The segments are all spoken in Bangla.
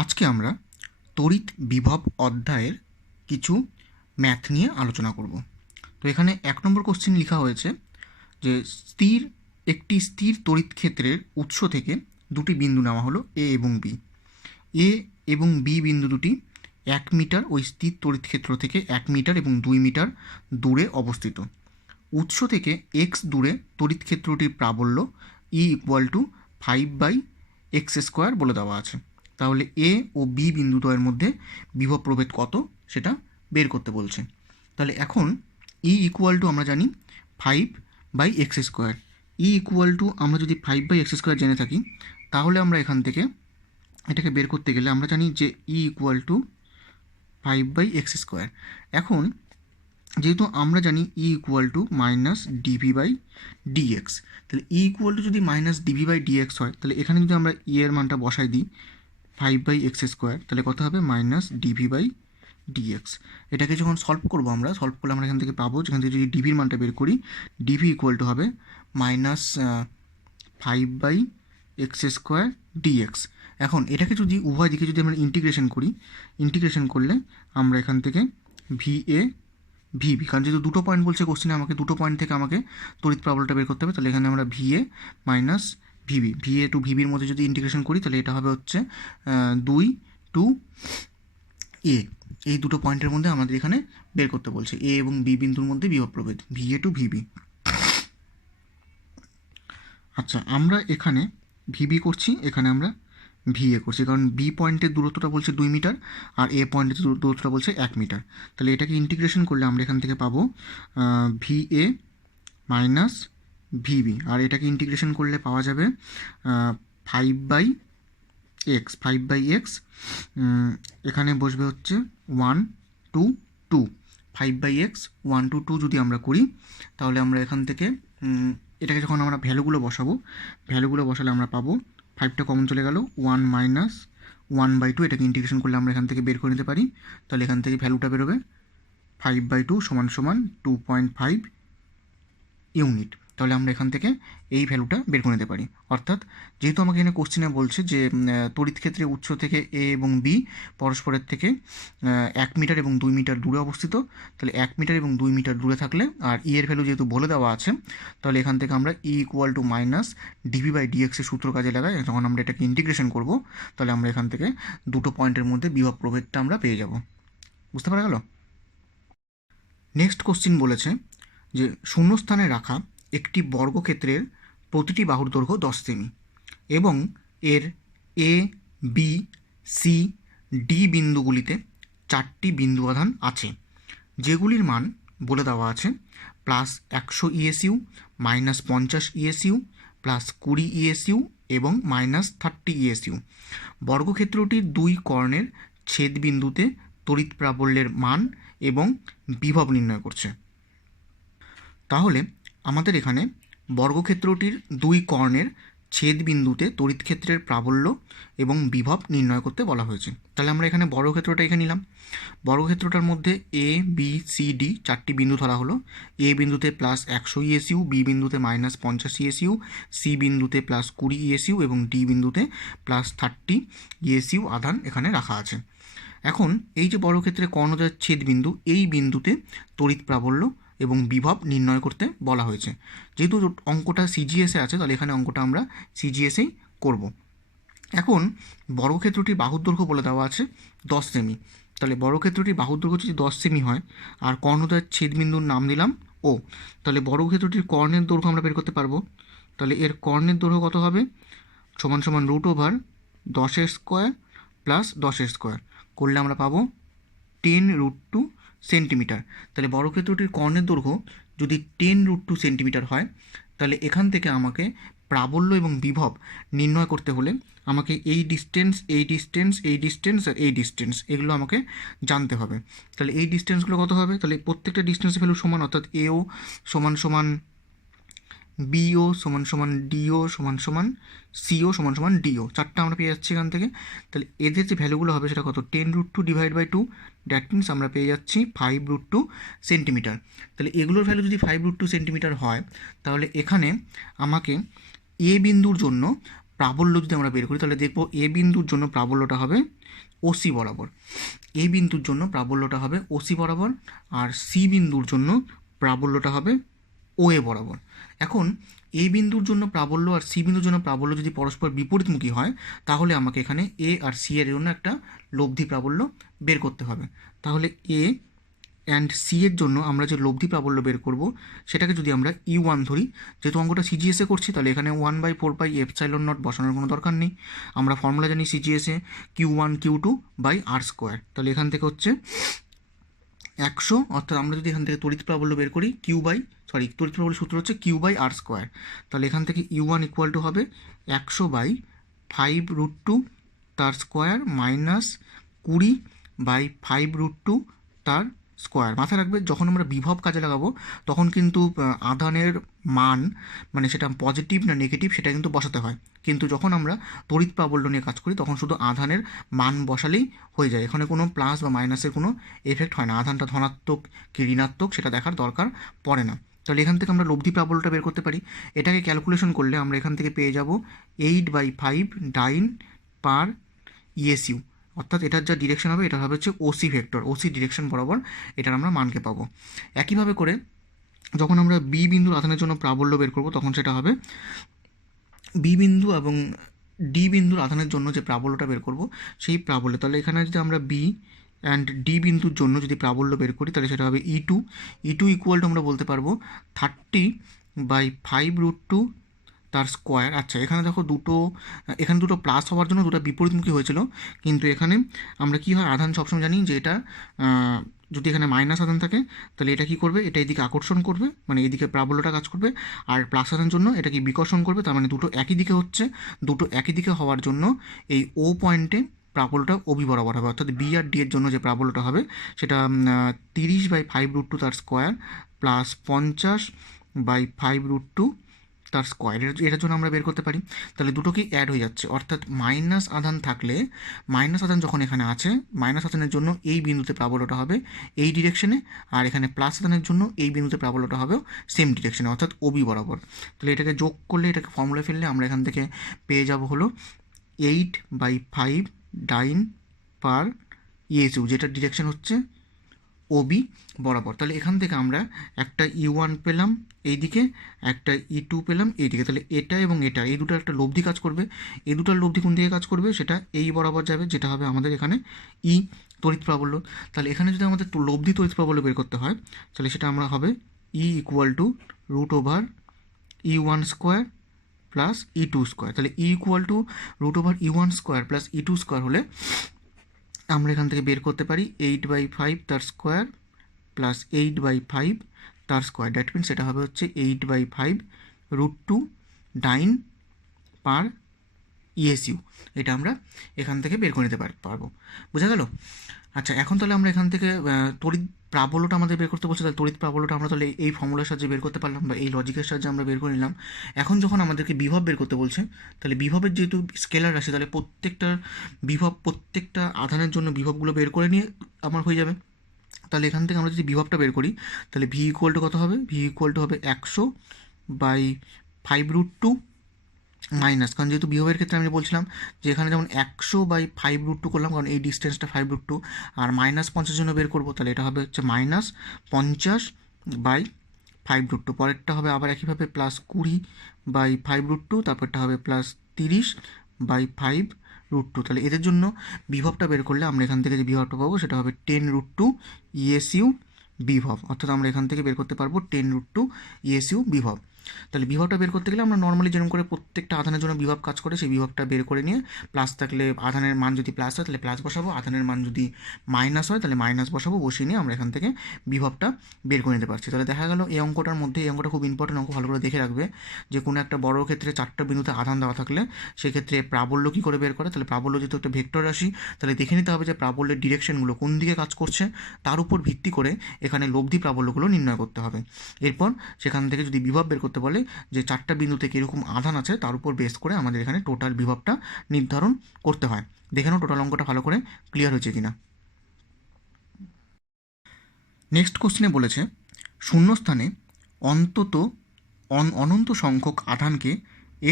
আজকে আমরা তড়িৎ বিভব অধ্যায়ের কিছু ম্যাথ নিয়ে আলোচনা করব। তো এখানে 1 নম্বর কোশ্চেন লেখা হয়েছে যে একটি স্থির তড়িৎ ক্ষেত্রের উৎস থেকে দুটি বিন্দু নেওয়া হলো এ এবং বি। এ এবং বি বিন্দু দুটি 1 মিটার ওই স্থির তড়িৎ ক্ষেত্র থেকে 1 মিটার এবং 2 মিটার দূরে অবস্থিত। উৎস থেকে এক্স দূরে তড়িৎ ক্ষেত্রটির প্রাবল্য E=5/x² বলে দেওয়া আছে। তাহলে এ ও বি বিন্দুদ্বয়ের মধ্যে বিভব প্রভেদ কত সেটা বের করতে বলছে। তাহলে এখন আমরা জানি 5/x²। আমরা যদি 5/x² জেনে থাকি তাহলে আমরা এখান থেকে এটাকে বের করতে গেলে আমরা জানি যে E=5/x²। এখন যেহেতু আমরা জানি E=-dv/dx, তাহলে যদি -dv/dx হয় তাহলে এখানে যদি আমরা এর মানটা বসাই দিই 5/x², তাহলে কত হবে -dv/dx। এটাকে যখন সলভ করবো আমরা এখান থেকে পাবো, যেখান থেকে যদি ডিভির মানটা বের করি dv হবে -5/x² dx। এখন এটাকে যদি উভয় দিকে যদি আমরা ইন্টিগ্রেশন করলে আমরা এখান থেকে ভিবি, কারণ যেহেতু দুটো পয়েন্ট বলছে কোশ্চেনে, আমাকে দুটো পয়েন্ট থেকে আমাকে তড়িৎ প্রাবল্যটা বের করতে হবে। তাহলে এখানে আমরা ভিএ মাইনাস ভিএ টু ভিবির মধ্যে যদি ইন্টিগ্রেশন করি তাহলে এটা হবে হচ্ছে 2 টু এ। এই দুটো পয়েন্টের মধ্যে আমাদের এখানে বের করতে বলছে এ এবং বি বিন্দুর মধ্যে বিভব প্রভেদ ভিএ টু ভিবি। আচ্ছা, আমরা এখানে ভিবি করছি, এখানে আমরা ভিএ করছি, কারণ বি পয়েন্টের দূরত্বটা বলছে 2 মিটার আর এ পয়েন্টের দূরত্বটা বলছে 1 মিটার। তাহলে এটাকে ইন্টিগ্রেশন করলে আমরা এখান থেকে পাবো ভিএ মাইনাস ভিবি, আর এটাকে ইন্টিগ্রেশন করলে পাওয়া যাবে 5/x। এখানে বসবে হচ্ছে 1 to 2। 5/x 1 to 2 যদি আমরা করি তাহলে আমরা এখান থেকে এটাকে যখন আমরা ভ্যালুগুলো বসালে আমরা পাবো 5টা কমন চলে গেল, 1 মাইনাস 1/2। এটাকে ইন্টিগ্রেশন করলে আমরা এখান থেকে বের করে নিতে পারি। তাহলে এখান থেকে ভ্যালুটা বেরোবে 5/2 = 2.5 ইউনিট। তাহলে আমরা এখান থেকে এই ভ্যালুটা বের করে নিতে পারি। অর্থাৎ যেহেতু আমাকে এখানে কোশ্চেনে বলছে যে তড়িৎ ক্ষেত্রে উৎস থেকে এ এবং বি পরস্পরের থেকে 1 মিটার এবং 2 মিটার দূরে অবস্থিত, তাহলে 1 মিটার এবং 2 মিটার দূরে থাকলে আর ই এর ভ্যালু যেহেতু বলে দেওয়া আছে, তাহলে এখান থেকে আমরা E=-dv/dx এর সূত্র কাজে লাগাই। যখন আমরা এটাকে ইন্টিগ্রেশন করব তাহলে আমরা এখান থেকে দুটো পয়েন্টের মধ্যে বিভব প্রভেদটা আমরা পেয়ে যাব। বুঝতে পারা গেল? নেক্সট কোশ্চেন বলেছে যে শূন্যস্থানে রাখা একটি বর্গক্ষেত্রের প্রতিটি বাহুর দৈর্ঘ্য 10 সেমি এবং এর এ বি সি ডি বিন্দুগুলিতে 4টি বিন্দু আধান আছে, যেগুলির মান বলে দেওয়া আছে +100 ইএসইউ, -50 ইএসইউ, +20 ইএসইউ এবং -30 ইএসইউ। বর্গক্ষেত্রটির 2 কর্ণের ছেদ বিন্দুতে তড়িৎ প্রাবল্যের মান এবং বিভব নির্ণয় করছে। তাহলে আমাদের এখানে বর্গক্ষেত্রটির 2 কর্ণের ছেদ বিন্দুতে তড়িৎ ক্ষেত্রের প্রাবল্য এবং বিভব নির্ণয় করতে বলা হয়েছে। তাহলে আমরা এখানে বর্গক্ষেত্রটা এখানে নিলাম। বর্গক্ষেত্রটার মধ্যে এ বি সি ডি 4টি বিন্দু ধরা হলো। এ বিন্দুতে +100 ইএসইউ, বি বিন্দুতে -50 ইএসইউ, সি বিন্দুতে +20 ইএসইউ এবং ডি বিন্দুতে +30 ইএসইউ আধান এখানে রাখা আছে। এখন এই যে বর্গক্ষেত্রের কর্ণদ্বয়ের ছেদ বিন্দু, এই বিন্দুতে তড়িৎ প্রাবল্য এবং বিভব নির্ণয় করতে বলা হয়েছে। যেহেতু অঙ্কটা সিজিএসে আছে তাহলে এখানে অঙ্কটা আমরা সিজিএসেই করব। এখন বর্গক্ষেত্রটির বাহুর দৈর্ঘ্য বলে দেওয়া আছে 10 সেমি। তাহলে বর্গক্ষেত্রটির বাহুর দৈর্ঘ্য যদি 10 সেমি হয় আর কর্ণদ্বয়ের ছেদবিন্দুর নাম দিলাম ও, তাহলে বর্গক্ষেত্রটির কর্ণের দৈর্ঘ্য আমরা বের করতে পারবো। তাহলে এর কর্ণের দৈর্ঘ্য কত হবে √10² + 10² করলে আমরা পাবো 10√2 সেন্টিমিটার। তাহলে বর্গক্ষেত্রটির কর্ণের দৈর্ঘ্য যদি 10√2 সেন্টিমিটার হয় তাহলে এখান থেকে আমাকে প্রাবল্য এবং বিভব নির্ণয় করতে হলে আমাকে এই ডিস্টেন্স আর এই ডিস্টেন্স এগুলো আমাকে জানতে হবে। তাহলে এই ডিস্টেন্সগুলো কত হবে? তাহলে প্রত্যেকটা ডিস্টেন্সের ভ্যালু সমান, অর্থাৎ এও সমান বিও সমান ডিও সমান সিও সমান ডিও, 4টা আমরা পেয়ে যাচ্ছি এখান থেকে। তাহলে এদের যে ভ্যালুগুলো হবে সেটা কত? 10√2 / 2, দ্যাট মিনস আমরা পেয়ে যাচ্ছি 5√2 সেন্টিমিটার। তাহলে এগুলোর ভ্যালু যদি 5√2 সেন্টিমিটার হয় তাহলে এখানে আমাকে এ বিন্দুর জন্য প্রাবল্য যদি আমরা বের করি তাহলে দেখব এ বিন্দুর জন্য প্রাবল্যটা হবে ওসি বরাবর, এ বিন্দুর জন্য প্রাবল্যটা হবে ওসি বরাবর, আর সি বিন্দুর জন্য প্রাবল্যটা হবে ওএ বরাবর। এখন এ বিন্দুর জন্য প্রাবল্য আর সি বিন্দুর জন্য প্রাবল্য যদি পরস্পর বিপরীতমুখী হয় তাহলে আমাকে এখানে এ আর সি এর জন্য একটা লব্ধি প্রাবল্য বের করতে হবে। তাহলে এ অ্যান্ড সি এর জন্য আমরা যে লব্ধি প্রাবল্য বের করব সেটাকে যদি আমরা E1 ধরি, যেহেতু অঙ্কটা সিজিএসে করছি তাহলে এখানে 1/4πε0 বসানোর কোনো দরকার নেই। আমরা ফর্মুলা জানি সিজিএসে Q1Q2/r²। তাহলে এখান থেকে হচ্ছে 100, অর্থাৎ আমরা যদি এখান থেকে তড়িৎ প্রাবল্য বের করি তড়িৎ প্রাবল্য সূত্র হচ্ছে Q/r²। তাহলে এখান থেকে E1 ইকুয়াল টু হবে 100/5√2 তার স্কোয়ার মাইনাস 20/5√2 তার স্কোয়ার। মাথায় রাখবে যখন আমরা বিভব কাজে লাগাবো তখন কিন্তু আধানের মান মানে সেটা পজিটিভ না নেগেটিভ সেটা কিন্তু বসাতে হয়, কিন্তু যখন আমরা তড়িৎ প্রাবল্য নিয়ে কাজ করি তখন শুধু আধানের মান বসালেই হয়ে যায়, এখানে কোনো প্লাস বা মাইনাসের কোনো এফেক্ট হয় না, আধানটা ধনাত্মক কি ঋণাত্মক সেটা দেখার দরকার পড়ে না। তাহলে এখান থেকে আমরা লব্ধি প্রাবল্যটা বের করতে পারি। এটাকে ক্যালকুলেশন করলে আমরা এখান থেকে পেয়ে যাব 8/5 ডাইন পার ইএসইউ, অর্থাৎ এটার যা ডিরেকশন হবে এটা হবে হচ্ছে ওসি ভেক্টর, ওসি ডিরেকশন বরাবর এটার আমরা মানকে পাবো। একইভাবে করে যখন আমরা বি বিন্দুর আধানের জন্য প্রাবল্য বের করব তখন সেটা হবে বি বিন্দু এবং ডি বিন্দুর আধানের জন্য যে প্রাবল্যটা বের করব সেই প্রাবল্য। তাহলে এখানে যদি আমরা বি অ্যান্ড ডি বিন্দুর জন্য যদি প্রাবল্য বের করি তাহলে সেটা হবে E2 ইকুয়াল টু আমরা বলতে পারবো 30/5√2 তার স্কোয়ার। আচ্ছা এখানে দেখো এখানে দুটো প্লাস হওয়ার জন্য দুটো বিপরীতমুখী হয়েছিল, কিন্তু এখানে আমরা কি হয় আধান সবসময় জানি যে এটা যদি এখানে মাইনাস আধান থাকে তাহলে এটা কি করবে, এটা এদিকে আকর্ষণ করবে মানে এদিকে প্রাবল্যটা কাজ করবে, আর প্লাস আধানের জন্য এটা কি বিকর্ষণ করবে, তার মানে দুটো একই দিকে হচ্ছে, দুটো একই দিকে হওয়ার জন্য এই ও পয়েন্টে প্রাবল্যটা ওবি বরাবর হবে, অর্থাৎ বি আর ডি এর জন্য যে প্রাবল্যটা হবে সেটা 30/5√2 তার স্কোয়ার প্লাস 50/5√2 তার স্কোয়ার, এটার জন্য আমরা বের করতে পারি। তাহলে দুটোকেই অ্যাড হয়ে যাচ্ছে, অর্থাৎ মাইনাস আধান থাকলে মাইনাস আধান যখন এখানে আছে মাইনাস আধানের জন্য এই বিন্দুতে প্রাবল্যটা হবে এই ডিরেকশনে, আর এখানে প্লাস আধানের জন্য এই বিন্দুতে প্রাবল্যটা হবে সেম ডিরেকশনে অর্থাৎ ওবি বরাবর। তাহলে এটাকে যোগ করলে এটাকে ফর্মুলা ফেললে আমরা এখান থেকে পেয়ে যাব হলো 8/5 ডাইন পার ইএসইউ, যেটার ডিরেকশন হচ্ছে ওবি বরাবর। তাহলে এখান থেকে আমরা একটা E1 পেলাম এইদিকে, একটা E2 পেলাম এইদিকে, তাহলে এটা এবং এটা এই দুটো একটা লব্ধি কাজ করবে, এই দুটার লব্ধি কোন দিকে কাজ করবে সেটা এই বরাবর যাবে, যেটা হবে আমাদের এখানে ই তড়িৎ প্রাবল্য। তাহলে এখানে যদি আমাদের লব্ধি তড়িৎ প্রাবল্য বের করতে হয় তাহলে সেটা আমরা হবে E equal to √E1 square plus E2 square. তাহলে E equal to √E1 square plus E2 square হলে আমরা এখান থেকে বের করতে পারি 8/5 তার স্কোয়ার প্লাস 8/5 তার স্কোয়ার, দ্যাট মিনস এটা হবে হচ্ছে 8/5√2 ডাইন পার ইএসইউ। এটা আমরা এখান থেকে বের করে নিতে পারবো, বোঝা গেল? আচ্ছা এখন তাহলে আমরা এখান থেকে তড়িৎ প্রাবল্যটা আমাদের বের করতে বলছে, তাহলে তড়িৎ প্রাবল্যটা আমরা তাহলে এই ফর্মুলার সাহায্যে বের করতে পারলাম বা এই লজিকের সাহায্যে আমরা বের করে নিলাম। এখন যখন আমাদেরকে বিভব বের করতে বলছে তাহলে বিভবের যেহেতু স্কেলার রাশি তাহলে প্রত্যেকটা আধানের জন্য বিভবগুলো বের করে নিয়ে আমার হয়ে যাবে। তাহলে এখান থেকে আমরা যদি বিভবটা বের করি তাহলে ভি ইকুয়াল টু কত হবে, ভি ইকুয়াল টু হবে 100/5√2 মাইনাস, কারণ যেহেতু বিভবের ক্ষেত্রে আমি বলছিলাম যে এখানে যেমন 100/5√2 করলাম কারণ এই ডিস্টেন্সটা 5√2, আর -50 জন্য বের করবো তাহলে এটা হবে হচ্ছে -50/5√2, পরেরটা হবে আবার একইভাবে +20/5√2, তারপরটা হবে +30/5√2। তাহলে এদের জন্য বিভবটা বের করলে আমরা এখান থেকে যে বিভবটা পাবো সেটা হবে 10√2 ইএসইউ বিভব, অর্থাৎ আমরা এখান থেকে বের করতে পারবো 10√2 ইএসইউ বিভব। তাহলে বিভবটা বের করতে গেলে আমরা নর্মালি যেরকম করে প্রত্যেকটা আধানের জন্য বিভব কাজ করে সেই বিভবটা বের করে নিয়ে প্লাস থাকলে আধানের মান যদি প্লাস হয় তাহলে প্লাস বসাবো, আধানের মান যদি মাইনাস হয় তাহলে মাইনাস বসাবো, বসিয়ে নিয়ে আমরা এখান থেকে বিভবটা বের করে নিতে পারছি। তাহলে দেখা গেল এই অঙ্কটার মধ্যে, এই অঙ্কটা খুব ইম্পর্টেন্ট অঙ্ক, ভালো করে দেখে রাখবে যে কোনো একটা বড় ক্ষেত্রে 4টা বিন্দুতে আধান দেওয়া থাকলে সেক্ষেত্রে প্রাবল্য কী করে বের করে, তাহলে প্রাবল্য যেহেতু একটা ভেক্টর রাশি তাহলে দেখে নিতে হবে যে প্রাবল্যের ডিরেকশনগুলো কোন দিকে কাজ করছে, তার উপর ভিত্তি করে এখানে লব্ধি প্রাবল্যগুলো নির্ণয় করতে হবে। এরপর সেখান থেকে যদি বিভব বের করতে বলে যে 4টা বিন্দুতে কীরকম আধান আছে তার উপর বেস করে আমাদের এখানে টোটাল বিভবটা নির্ধারণ করতে হয়। দেখে নাও টোটাল অঙ্কটা ভালো করে ক্লিয়ার হয়েছে কিনা। নেক্সট কোশ্চেনে বলেছে শূন্যস্থানে অনন্ত সংখ্যক আধানকে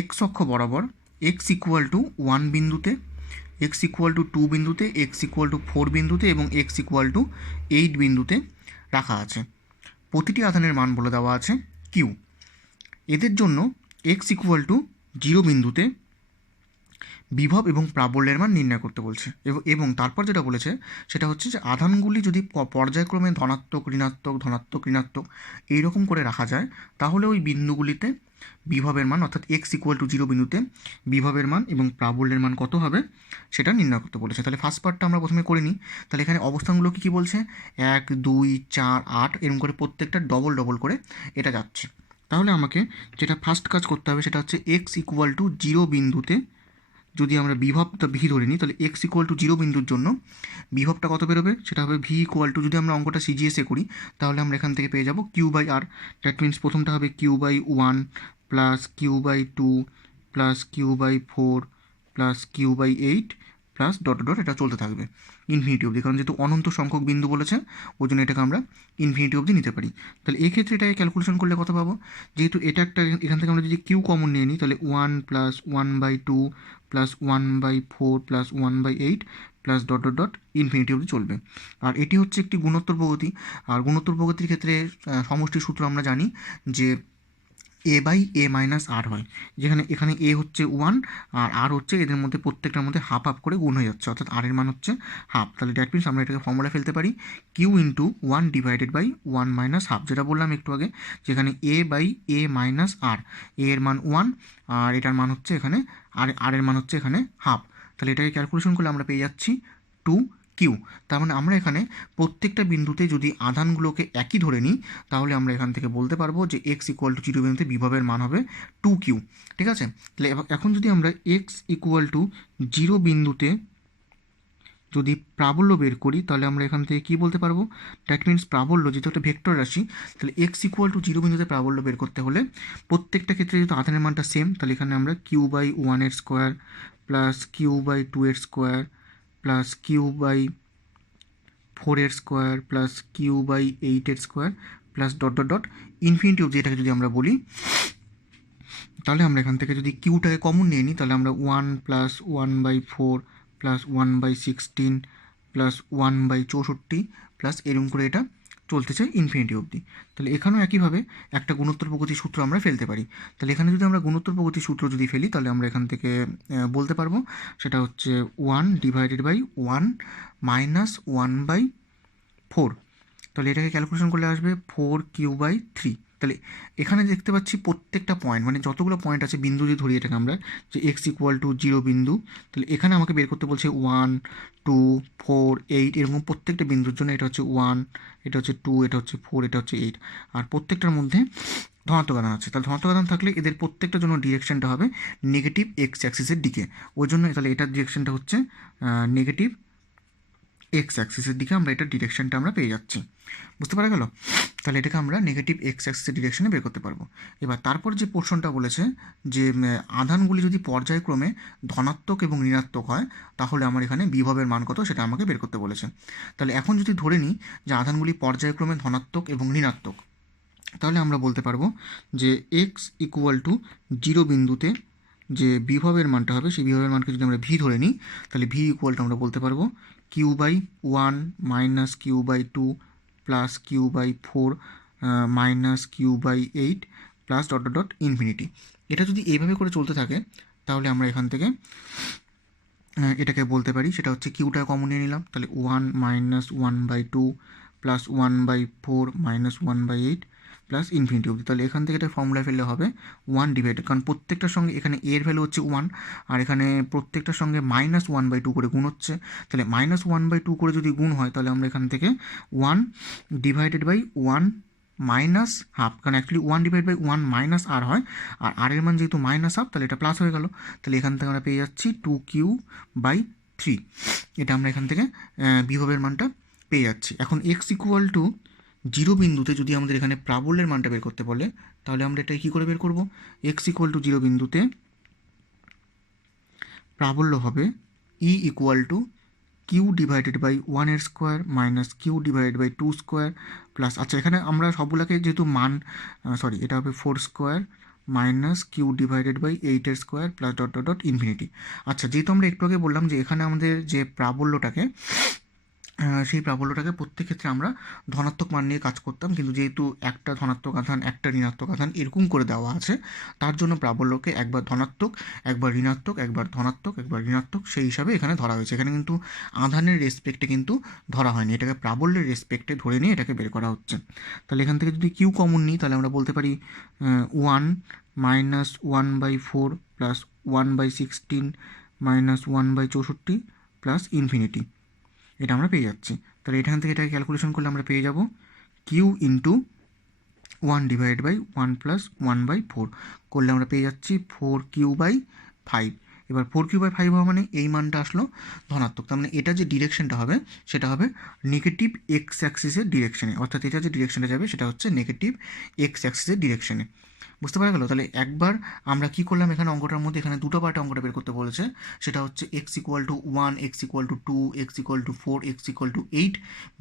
এক্স অক্ষ বরাবর এক্স ইকুয়াল টু 1 বিন্দুতে, এক্স ইকুয়াল টু 2 বিন্দুতে, এক্স ইকুয়াল টু 4 বিন্দুতে এবং এক্স ইকুয়াল টু 8 বিন্দুতে রাখা আছে। প্রতিটি আধানের মান বলে দেওয়া আছে কিউ। এদের জন্য এক্স ইকুয়াল টু 0 বিন্দুতে বিভব এবং প্রাবল্যের মান নির্ণয় করতে বলছে এবং তারপর যেটা বলেছে সেটা হচ্ছে যে আধানগুলি যদি পর্যায়ক্রমে ধনাত্মক ঋণাত্মক ধনাত্মক ঋণাত্মক এইরকম করে রাখা যায় তাহলে ওই বিন্দুগুলিতে বিভবের মান অর্থাৎ এক্স ইকুয়াল টু 0 বিন্দুতে বিভবের মান এবং প্রাবল্যের মান কত হবে সেটা নির্ণয় করতে বলেছে। তাহলে ফার্স্ট পার্টটা আমরা প্রথমে করে নিই। তাহলে এখানে অবস্থানগুলো কী বলছে, 1 2 4 8 এরকম করে প্রত্যেকটা ডবল ডবল করে এটা যাচ্ছে। তাহলে আমাকে যেটা ফার্স্ট কাজ করতে হবে সেটা হচ্ছে এক্স ইকুয়াল টু 0 বিন্দুতে যদি আমরা বিভবটা ভি ধরে নিই তাহলে এক্স ইকুয়াল টু 0 বিন্দুর জন্য বিভবটা কত বেরোবে, সেটা হবে ভি ইকুয়াল টু, যদি আমরা অঙ্কটা সিজিএসে করি তাহলে আমরা এখান থেকে পেয়ে যাব Q by R. That means প্রথমটা হবে Q by 1 plus Q by 2 plus Q by 4 plus Q by 8 plus dot dot এটা চলতে থাকবে ইনফিনিটি অবধি, কারণ যেহেতু অনন্ত সংখ্যক বিন্দু বলেছে ওই জন্য এটাকে আমরা ইনফিনিটি অবধি নিতে পারি। তাহলে এই ক্ষেত্রে এটাকে ক্যালকুলেশন করলে কত পাবো, যেহেতু এটা একটা এখান থেকে আমরা যদি কিউ কমন নিয়ে নিই তাহলে 1 plus 1/2 plus 1/4 plus 1/8 plus dot dot dot infinity অবধি চলবে। আর এটি হচ্ছে একটি গুণোত্তর প্রগতি। আর গুণোত্তর প্রগতির ক্ষেত্রে সমষ্টির সূত্র আমরা জানি যে এ বাই এ মাইনাস আর হয়, যেখানে এখানে এ হচ্ছে 1 আর আর হচ্ছে এদের মধ্যে প্রত্যেকটার মধ্যে হাফ হাফ করে গুণ হয়ে যাচ্ছে, অর্থাৎ আর এর মান হচ্ছে হাফ। তাহলে দ্যাট মিনস আমরা এটাকে ফর্মুলা ফেলতে পারি Q into 1 divided by 1 minus half, যেটা বললাম একটু আগে, যেখানে এ বাই এ মাইনাস আর, এ এর মান 1 আর এটার মান হচ্ছে এখানে আর এর মান হচ্ছে এখানে হাফ। তাহলে এটাকে ক্যালকুলেশন করলে আমরা পেয়ে যাচ্ছি 2 কিউ। তার মানে আমরা এখানে প্রত্যেকটা বিন্দুতে যদি আধানগুলোকে একই ধরে নিই তাহলে আমরা এখান থেকে বলতে পারবো যে এক্স ইকুয়াল টু 0 বিন্দুতে বিভবের মান হবে 2 কিউ। ঠিক আছে, তাহলে এখন যদি আমরা এক্স ইকুয়াল টু 0 বিন্দুতে যদি প্রাবল্য বের করি তাহলে আমরা এখান থেকে কী বলতে পারবো, দ্যাট মিনস প্রাবল্য যেহেতু একটা ভেক্টর রাশি, তাহলে এক্স ইকুয়াল টু 0 বিন্দুতে প্রাবল্য বের করতে হলে প্রত্যেকটা ক্ষেত্রে যেহেতু আধানের মানটা সেম তাহলে এখানে আমরা কিউ বাই 1 এর স্কোয়ার প্লাস কিউ বাই 2 এর স্কোয়ার প্লাস কিউ বাই 4 এর স্কোয়ার প্লাস কিউ বাই 8 এর square plus dot dot dot infinity অবধি এটাকে যদি আমরা বলি তাহলে আমরা এখান থেকে যদি কিউটাকে কমন নিয়ে নিই তাহলে আমরা 1 প্লাস 1/4 প্লাস 1/16 প্লাস 1/64 প্লাস এরকম করে এটা চলতে চাই ইনফিনিটি অবধি। তাহলে এখানেও একইভাবে একটা গুণোত্তর প্রগতির সূত্র আমরা ফেলতে পারি। তাহলে এখানে যদি আমরা গুণোত্তর প্রগতির সূত্র যদি ফেলি তাহলে আমরা এখান থেকে বলতে পারবো সেটা হচ্ছে 1 ডিভাইডেড বাই 1 মাইনাস 1/4। তাহলে এটাকে ক্যালকুলেশন করলে আসবে 4 কিউ বাই 3। তাহলে এখানে দেখতে পাচ্ছি প্রত্যেকটা পয়েন্ট মানে যতগুলো পয়েন্ট আছে বিন্দু দিয়ে ধরি এটাকে আমরা যে এক্স ইকুয়াল টু 0 বিন্দু, তাহলে এখানে আমাকে বের করতে বলছে 1 2 4 8 এরকম প্রত্যেকটা বিন্দুর জন্য এটা হচ্ছে 1, এটা হচ্ছে 2, এটা হচ্ছে 4, এটা হচ্ছে 8 আর প্রত্যেকটার মধ্যে ধনাত্মক আধান আছে। তাহলে ধনাত্মক আধান থাকলে এদের প্রত্যেকটার জন্য ডিরেকশনটা হবে নেগেটিভ এক্স অ্যাক্সিসের দিকে, ওই জন্য তাহলে এটার ডিরেকশনটা হচ্ছে নেগেটিভ এক্স অ্যাক্সিসের দিকে আমরা এটার ডিরেকশনটা আমরা পেয়ে যাচ্ছি। বুঝতে পারা গেল? তাহলে এটাকে আমরা নেগেটিভ এক্স অ্যাক্সিসের ডিরেকশনে বের করতে পারবো। এবার তারপর যে পোর্শনটা বলেছে যে আধানগুলি যদি পর্যায়ক্রমে ধনাত্মক এবং ঋণাত্মক হয় তাহলে আমার এখানে বিভবের মান কত সেটা আমাকে বের করতে বলেছে। তাহলে এখন যদি ধরে নিই যে আধানগুলি পর্যায়ক্রমে ধনাত্মক এবং ঋণাত্মক তাহলে আমরা বলতে পারবো যে এক্স ইকুয়াল টু 0 বিন্দুতে যে বিভবের মানটা হবে সেই বিভবের মানকে যদি আমরা ভি ধরে নিই তাহলে ভি ইকুয়ালটা আমরা বলতে পারবো Q by 1 minus Q by 2 plus Q by 4 minus Q by 8 plus dot dot dot infinity. এটা যদি এইভাবে করে চলতে থাকে তাহলে আমরা এখান থেকে এটাকে বলতে পারি সেটা হচ্ছে কিউটা কমন নিয়ে নিলাম, তাহলে 1 minus 1/2 plus 1/4 minus 1/8 plus infinity অবধি। তাহলে এখান থেকে এটা ফর্মুলা ফেললে হবে 1 ডিভাইডেড, কারণ প্রত্যেকটার সঙ্গে এখানে এর ভ্যালু হচ্ছে 1 আর এখানে প্রত্যেকটার সঙ্গে মাইনাস 1/2 করে গুণ হচ্ছে, তাহলে মাইনাস 1/2 করে যদি গুণ হয় তাহলে আমরা এখান থেকে 1 ডিভাইডেড বাই 1 মাইনাস হাফ, কারণ অ্যাকচুয়ালি 1 ডিভাইড বাই 1 মাইনাস আর হয় আর আর এর মান যেহেতু মাইনাস হাফ তাহলে এটা প্লাস হয়ে গেল। তাহলে এখান থেকে আমরা পেয়ে যাচ্ছি 2q/3। এটা আমরা এখান থেকে বিভবের মানটা পেয়ে যাচ্ছি। এখন এক্স ইকুয়াল টু 0 বিন্দুতে যদি আমাদের এখানে প্রাবল্যের মানটা বের করতে বলে তাহলে আমরা এটা কী করে বের করব, এক্স ইকুয়াল টু 0 বিন্দুতে প্রাবল্য হবে E equal to Q divided by 1 এর square minus Q divided by 2 square plus, আচ্ছা এখানে আমরা সবগুলোকে যেহেতু মান এটা হবে 4 square minus Q divided by 8 plus dot dot dot infinity. আচ্ছা, যেহেতু আমরা একটু আগে বললাম যে এখানে আমাদের যে প্রাবল্যটাকে সেই প্রাবল্যটাকে প্রত্যেক ক্ষেত্রে আমরা ধনাত্মক মান নিয়ে কাজ করতাম, কিন্তু যেহেতু একটা ধনাত্মক আধান একটা ঋণাত্মক আধান এরকম করে দেওয়া আছে, তার জন্য প্রাবল্যকে একবার ধনাত্মক একবার ঋণাত্মক একবার ধনাত্মক একবার ঋণাত্মক সেই হিসাবে এখানে ধরা হয়েছে। এখানে কিন্তু আধানের রেসপেক্টে কিন্তু ধরা হয়নি, এটাকে প্রাবল্যের রেসপেক্টে ধরে নিয়ে এটাকে বের করা হচ্ছে। তাহলে এখান থেকে যদি কিউ কমন নিই তাহলে আমরা বলতে পারি 1 minus 1/4 plus 1/16 minus 1/64 plus infinity, এটা আমরা পেয়ে যাচ্ছি। তাহলে এখান থেকে এটাকে ক্যালকুলেশন করলে আমরা পেয়ে যাব Q into 1 divide by 1 plus 1/4 করলে আমরা পেয়ে যাচ্ছি 4/5। এবার 4/5 হওয়া মানে এই মানটা আসলো ধনাত্মক, তার মানে এটা যে ডিরেকশনটা হবে সেটা হবে নেগেটিভ এক্স অ্যাক্সিসের ডিরেকশনে, অর্থাৎ এটা যে ডিরেকশনে যাবে সেটা হচ্ছে নেগেটিভ এক্স অ্যাক্সিসের ডিরেকশনে। বুঝতে পারা গেল? তাহলে একবার আমরা কী করলাম, এখানে অঙ্কটার মধ্যে এখানে দুটো পার্টে অঙ্কটা বের করতে বলেছে, সেটা হচ্ছে x = 1, x = 2, x = 4, x = 8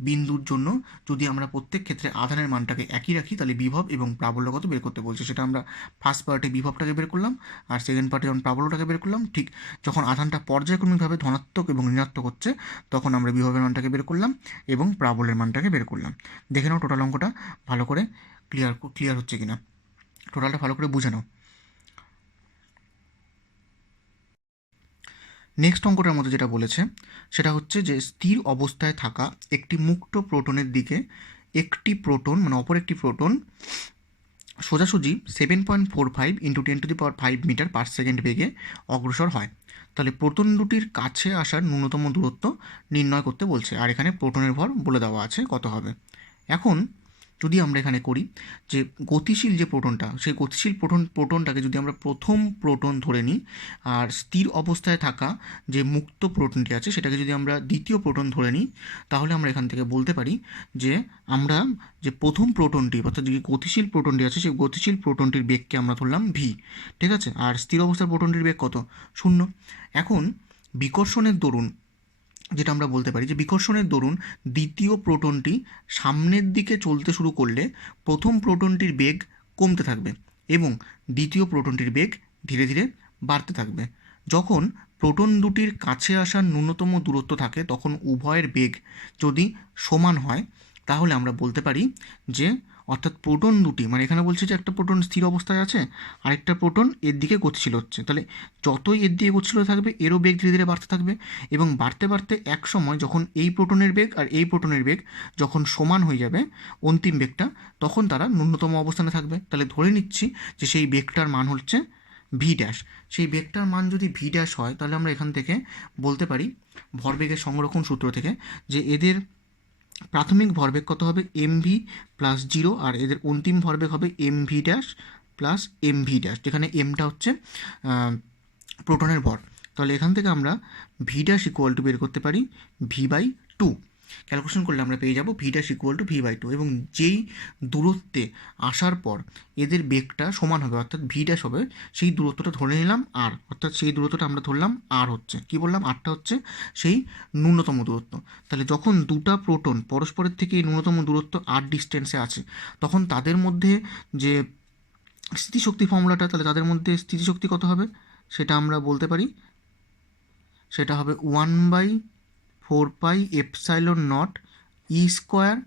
বিন্দুর জন্য যদি আমরা প্রত্যেক ক্ষেত্রে আধানের মানটাকে একই রাখি তাহলে বিভব এবং প্রাবল্যগত বের করতে বলছে। সেটা আমরা ফার্স্ট পার্টে বিভবটাকে বের করলাম আর সেকেন্ড পার্টে যখন প্রাবল্যটাকে বের করলাম, ঠিক যখন আধানটা পর্যায়ক্রমিকভাবে ধনাত্মক এবং ঋণাত্মক হচ্ছে তখন আমরা বিভবের মানটাকে বের করলাম এবং প্রাবল্যের মানটাকে বের করলাম। দেখে নাও টোটাল অঙ্কটা ভালো করে ক্লিয়ার হচ্ছে কিনা, টোটালটা ভালো করে বুঝে নাও। নেক্সট অঙ্কটার মধ্যে যেটা বলেছে সেটা হচ্ছে যে স্থির অবস্থায় থাকা একটি মুক্ত প্রোটনের দিকে একটি প্রোটন মানে অপর একটি প্রোটন সোজাসুজি 7.45 × 10⁵ মিটার পার সেকেন্ড বেগে অগ্রসর হয়। তাহলে প্রোটন দুটির কাছে আসার ন্যূনতম দূরত্ব নির্ণয় করতে বলছে, আর এখানে প্রোটনের ভর বলে দেওয়া আছে কত হবে। এখন যদি আমরা এখানে করি যে গতিশীল যে প্রোটনটা, সেই গতিশীল প্রোটনটাকে যদি আমরা প্রথম প্রোটন ধরে নিই আর স্থির অবস্থায় থাকা যে মুক্ত প্রোটনটি আছে সেটাকে যদি আমরা দ্বিতীয় প্রোটন ধরে নিই, তাহলে আমরা এখান থেকে বলতে পারি যে আমরা যে প্রথম প্রোটনটি অর্থাৎ যে গতিশীল প্রোটনটি আছে সেই গতিশীল প্রোটনটির বেগকে আমরা ধরলাম ভি, ঠিক আছে, আর স্থির অবস্থার প্রোটনটির বেগ কত, 0। এখন বিকর্ষণের দরুন যেটা আমরা বলতে পারি যে বিকর্ষণের দরুন দ্বিতীয় প্রোটনটি সামনের দিকে চলতে শুরু করলে প্রথম প্রোটনটির বেগ কমতে থাকবে এবং দ্বিতীয় প্রোটনটির বেগ ধীরে ধীরে বাড়তে থাকবে। যখন প্রোটন দুটির কাছে আসার ন্যূনতম দূরত্ব থাকে তখন উভয়ের বেগ যদি সমান হয় তাহলে আমরা বলতে পারি যে অর্থাৎ প্রোটন দুটি মানে এখানে বলছে যে একটা প্রোটন স্থির অবস্থায় আছে আরেকটা প্রোটন এর দিকে গতিশীল হচ্ছে, তাহলে যতই এর দিকে গতিশীল থাকবে এরও বেগ ধীরে ধীরে বাড়তে থাকবে এবং বাড়তে বাড়তে এক সময় যখন এই প্রোটনের বেগ আর এই প্রোটনের বেগ যখন সমান হয়ে যাবে অন্তিম বেগটা, তখন তারা ন্যূনতম অবস্থানে থাকবে। তাহলে ধরে নিচ্ছি যে সেই বেগটার মান হচ্ছে ভি ড্যাশ। সেই বেগটার মান যদি ভি ড্যাশ হয় তাহলে আমরা এখান থেকে বলতে পারি ভরবেগের সংরক্ষণ সূত্র থেকে যে এদের প্রাথমিক ভরবেগ কত হবে mv প্লাস 0 আর এদের অন্তিম ভরবেগ হবে mv dash plus mv dash, যেখানে mটা হচ্ছে প্রোটনের ভর। তাহলে এখান থেকে আমরা ভি ড্যাশ ইকুয়াল টু বের করতে পারি v/2। ক্যালকুলেশন করলে আমরা পেয়ে যাব V dash equal two v/2 এবং যেই দূরত্বে আসার পর এদের বেগটা সমান হবে অর্থাৎ ভি ড্যাশ হবে সেই দূরত্বটা ধরে নিলাম আর, অর্থাৎ সেই দূরত্বটা আমরা ধরলাম আর হচ্ছে কী বললাম, আরটা হচ্ছে সেই ন্যূনতম দূরত্ব। তাহলে যখন দুটা প্রোটন পরস্পরের থেকে এই ন্যূনতম দূরত্ব আর ডিস্টেন্সে আছে তখন তাদের মধ্যে যে স্থিতিশক্তি ফর্মুলাটা, তাহলে তাদের মধ্যে স্থিতিশক্তি কত হবে সেটা আমরা বলতে পারি, সেটা হবে 1/4πε0 E²/r।